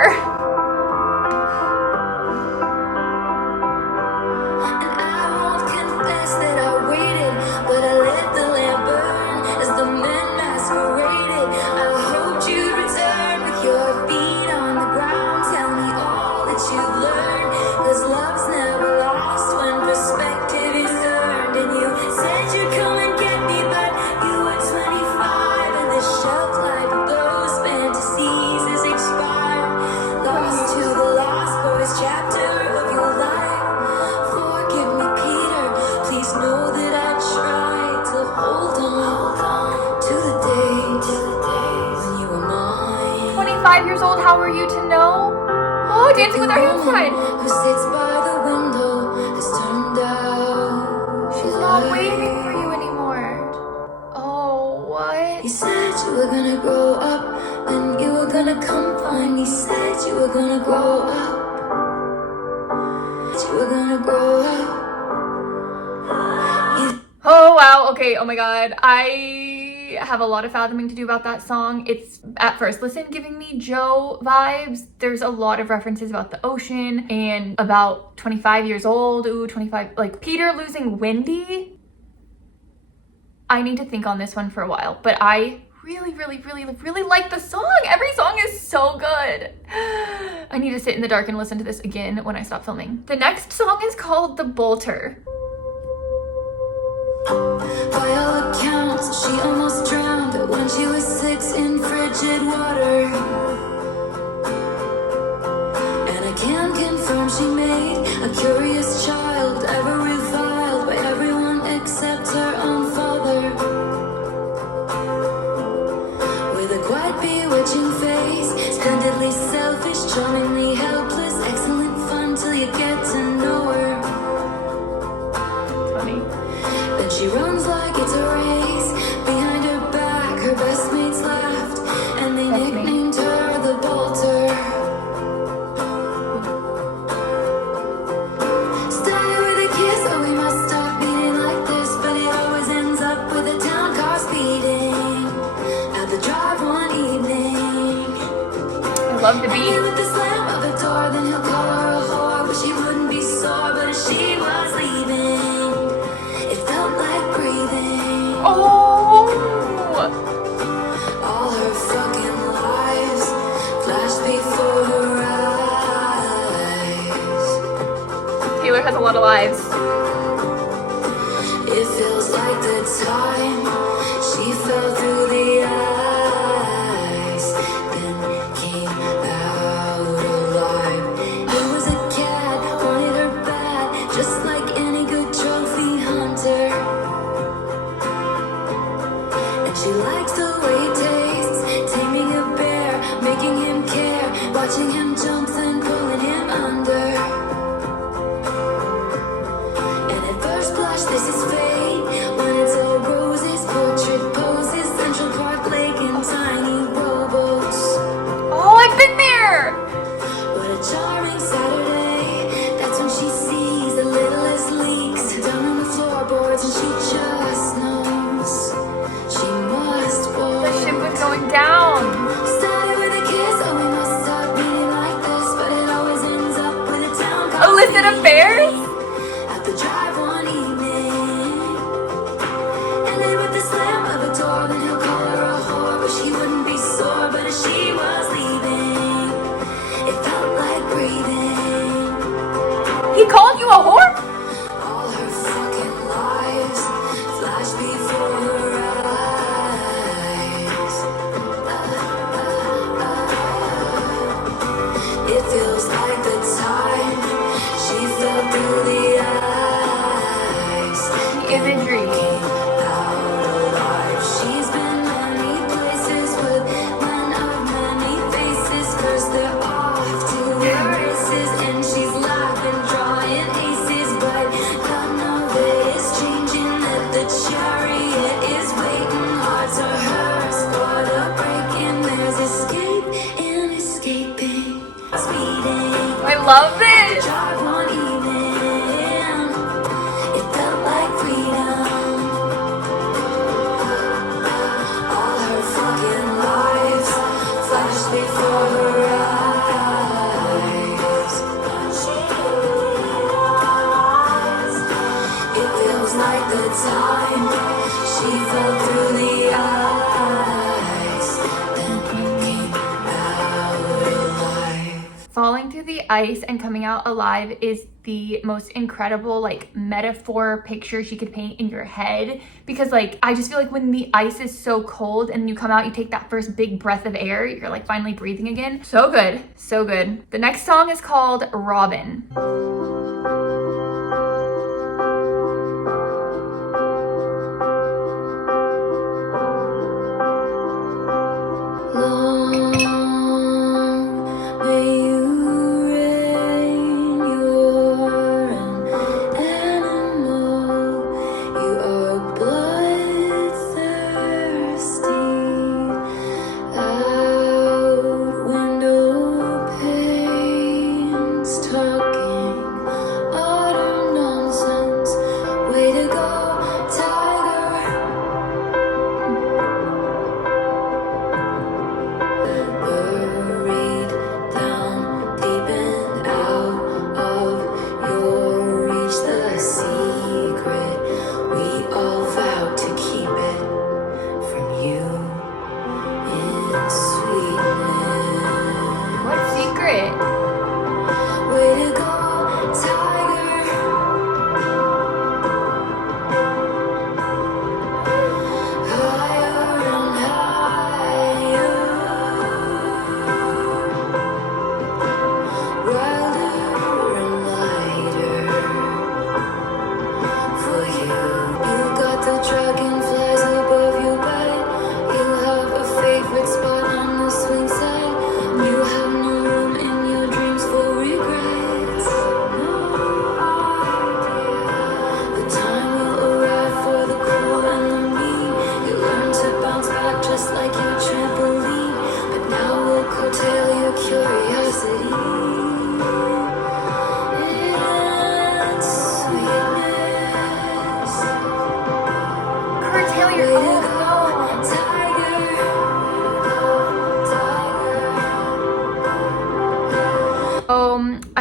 And I won't confess that I waited, but I let the lamp burn as the men masqueraded. I hoped you'd return with your feet on the ground. Tell me all that you've learned, 'cause love's never lost when perspective is turned. And you said you'd come and get me, but you were 25 and the shelf life of those fantasies is expired. Lost to the lost boys chapter of your life. Forgive me, Peter, please know that I tried to hold on to the days when you were mine. 25 years old, how are you to know? Oh, dancing with our hands tied. Who sits by the window has turned out. She's not waiting for you anymore. Oh, what? You said you were gonna grow up, then you were gonna come find me. Said you were gonna grow up. You were gonna grow up. Oh, wow. Okay. Oh my God. I have a lot of fathoming to do about that song. It's at first listen giving me Joe vibes. There's a lot of references about the ocean and about 25 years old. Ooh, 25, like Peter losing Wendy. I need to think on this one for a while, but I really like the song. Every song is so good. I need to sit in the dark and listen to this again when I stop filming. The next song is called The Bolter. By all accounts, she almost drowned, but when when she was 6 in frigid water. And I can confirm she made a curious child, ever reviled by everyone except her own father. With a quite bewitching face, splendidly selfish, charmingly helpless, excellent fun till you get to know her. Funny. Then she runs like it's a race. Behind her back, her best mates laughed, and they nicknamed her the Bolter. Started with a kiss, oh we must stop beating like this, but it always ends up with a town car speeding at the drive one evening. I love the And beat. with the slam of the door, then he'll call her a whore, but she wouldn't be sore. But as she was leaving, it felt like breathing. Oh, All her fucking lives flashed before her eyes. Taylor has a lot of lives. It feels like the time she fell through the ice, then came out alive. It was a cat, wanted her bad, just like any good trophy hunter. And she likes the way it tastes, taming a bear, making him care, watching him jump, then pulling him under. And at first blush, this is fate, when it's all roses, portrait poses, Central Park Lake and tiny rowboats. Oh, I've been there. What a charming Saturday, that's when she sees the littlest leaks down on the floorboards, and she just knows she must The walk. ship was going down. Started with a kiss, oh we must stop beating like this, but it always ends up with a town car Illicit affairs? at the drive one evening. And then with the slam of a door, then he'll call her a whore, but she wouldn't be sore. But as she was leaving, it felt like breathing. He called you a whore? All her fucking lives flashed before her eyes. It feels like the time she fell through the ice. Imagery. Out alive. She's been many places with men of many faces. First they're off to their races, and she's laughing, drawing aces. But none of it is changing, that the chariot is waiting. Hearts are hers for the breaking. There's escape in escaping. Speeding. I love this. Drive one evening, it felt like freedom. All her fucking lives flashed before her eyes. It feels like the time she fell through the ice, then came out alive. Falling through the ice and coming out alive is the most incredible like metaphor pictures you could paint in your head, because like I just feel like when the ice is so cold and you come out, you take that first big breath of air, you're like finally breathing again. So good, so good. The next song is called Robin. Long may you reign, you're an animal, you are bloodthirsty. Out window panes talking, utter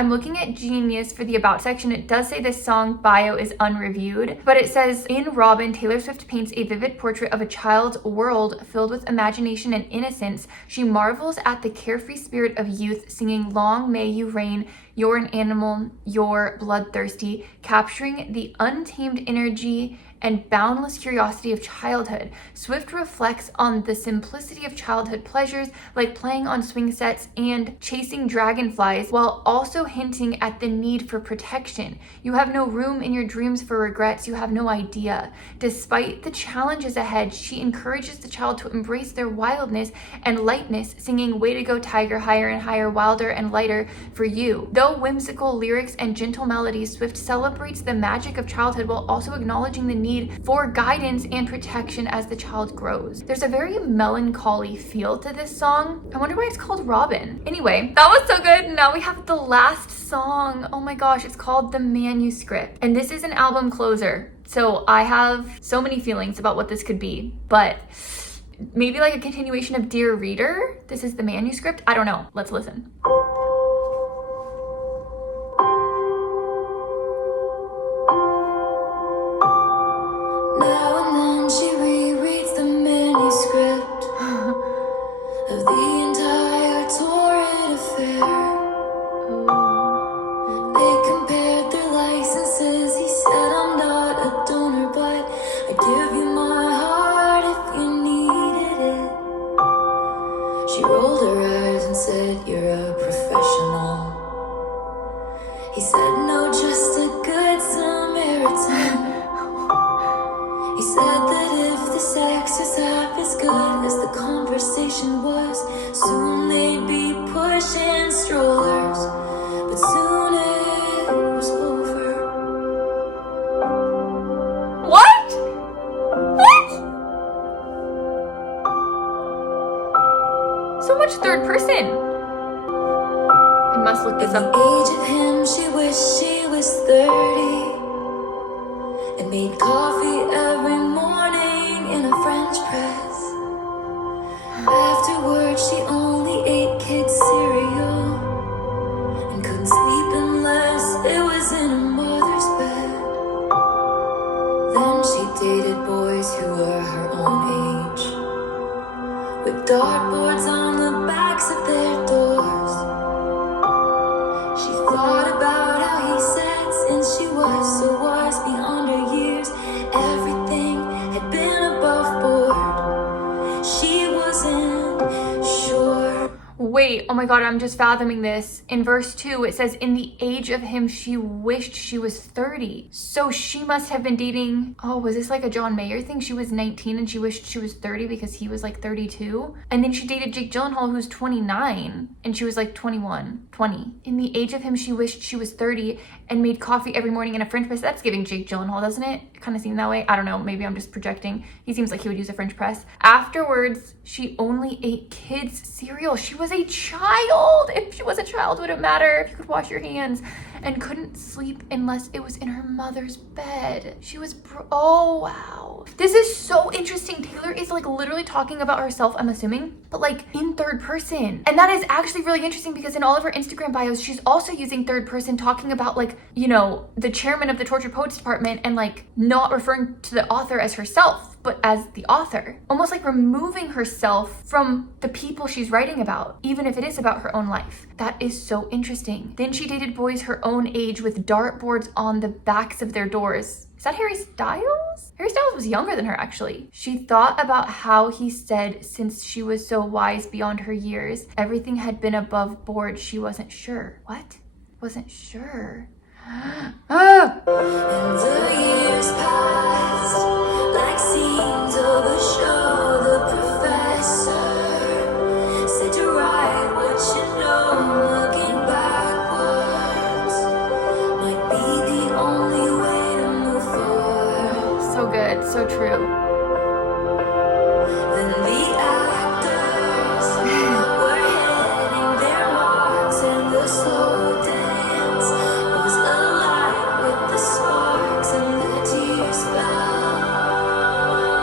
I'm looking at Genius for the About section. It does say this song bio is unreviewed, but it says, in Robin, Taylor Swift paints a vivid portrait of a child's world filled with imagination and innocence. She marvels at the carefree spirit of youth, singing Long May You Reign, You're an Animal, You're Bloodthirsty, capturing the untamed energy and boundless curiosity of childhood. Swift reflects on the simplicity of childhood pleasures like playing on swing sets and chasing dragonflies, while also hinting at the need for protection. You have no room in your dreams for regrets. You have no idea. Despite the challenges ahead, she encourages the child to embrace their wildness and lightness, singing Way to Go Tiger, higher and higher, wilder and lighter for you. Though whimsical lyrics and gentle melodies, Swift celebrates the magic of childhood while also acknowledging the need for guidance and protection as the child grows. There's a very melancholy feel to this song. I wonder why it's called Robin. Anyway, that was so good. Now we have the last song. Oh my gosh, it's called The Manuscript. And this is an album closer. So I have so many feelings about what this could be, but maybe like a continuation of Dear Reader. This is The Manuscript. I don't know. Let's listen. Now and then she rereads the manuscript of the entire torrid affair. They compared their licenses. He said, I'm not a donor, but I give you my heart if you needed it. She rolled her eyes and said, you're a professional. He said, no, just a good Samaritan. He said that if the sex was half as good as the conversation was, soon they'd be pushing strollers, but soon it was over. What? What? So much third person. I must look this At up. the age of him, she wished she was 30 and made coffee every morning in a French press. Afterwards, she only ate kids' cereal and couldn't sleep unless it was in her mother's bed. Then she dated boys who were her own age, with dartboards on the backs of their doors. She thought about how he said, since she was so wise beyond her years, everything had been above board. She wasn't sure. Wait, oh my god, I'm just fathoming this. In verse 2, it says, in the age of him, she wished she was 30. So she must have been dating, oh, was this like a John Mayer thing? She was 19 and she wished she was 30 because he was like 32. And then she dated Jake Gyllenhaal, who's 29, and she was like 20. In the age of him, she wished she was 30 and made coffee every morning in a French press. That's giving Jake Gyllenhaal, doesn't it? It kind of seemed that way. I don't know, maybe I'm just projecting. He seems like he would use a French press. Afterwards, she only ate kids' cereal. She was a child. If she was a child, would it matter if you could wash your hands? And couldn't sleep unless it was in her mother's bed. She was, oh wow. This is so interesting. Taylor is like literally talking about herself, I'm assuming, but like in third person. And that is actually really interesting because in all of her Instagram bios, she's also using third person, talking about like, you know, the chairman of the Tortured Poets Department, and like not referring to the author as herself, but as the author. Almost like removing herself from the people she's writing about, even if it is about her own life. That is so interesting. Then she dated boys her own age with dartboards on the backs of their doors. Is that Harry Styles? Harry Styles was younger than her, actually. She thought about how he said, since she was so wise beyond her years, everything had been above board. She wasn't sure. What? Wasn't sure. Ah! And the years passed like scenes of a show. The professor said to write what you know. Looking backwards might be the only way to move forward. So good, so true. Then the actors were hitting their marks, and the slow dance was alive with the sparks, and the tears fell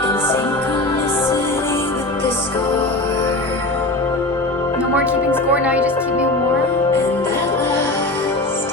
in synchronicity with the score. No more keeping score, now you just keep me warm. And at last,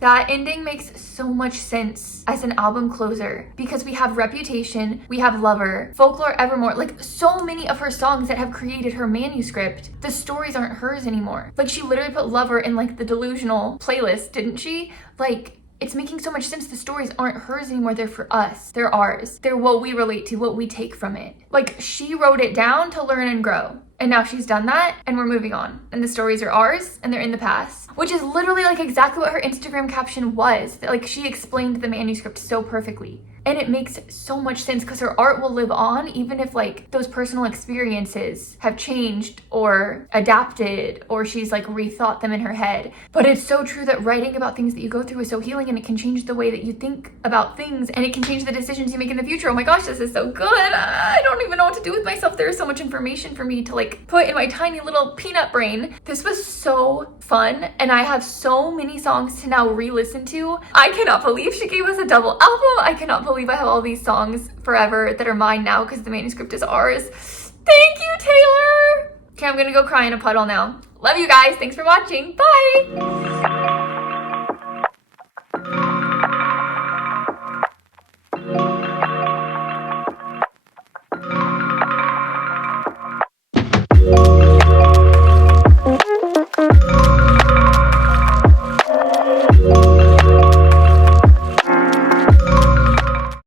That ending makes so much sense as an album closer because we have Reputation, we have Lover, Folklore Evermore, like so many of her songs that have created her manuscript. The stories aren't hers anymore. Like she literally put Lover in like the delusional playlist, didn't she? Like it's making so much sense. The stories aren't hers anymore. They're for us. They're ours. They're what we relate to, what we take from it. Like she wrote it down to learn and grow. And now she's done that and we're moving on. And the stories are ours and they're in the past, which is literally like exactly what her Instagram caption was. Like she explained the manuscript so perfectly. And it makes so much sense because her art will live on even if like those personal experiences have changed or adapted or she's like rethought them in her head. But it's so true that writing about things that you go through is so healing and it can change the way that you think about things and it can change the decisions you make in the future. Oh my gosh, this is so good. I don't even know what to do with myself. There is so much information for me to like put in my tiny little peanut brain. This was so fun and I have so many songs to now re-listen to. I cannot believe she gave us a double album. I cannot believe I have all these songs forever that are mine now because the manuscript is ours. Thank you, Taylor. Okay, I'm gonna go cry in a puddle now. Love you guys. Thanks for watching. Bye.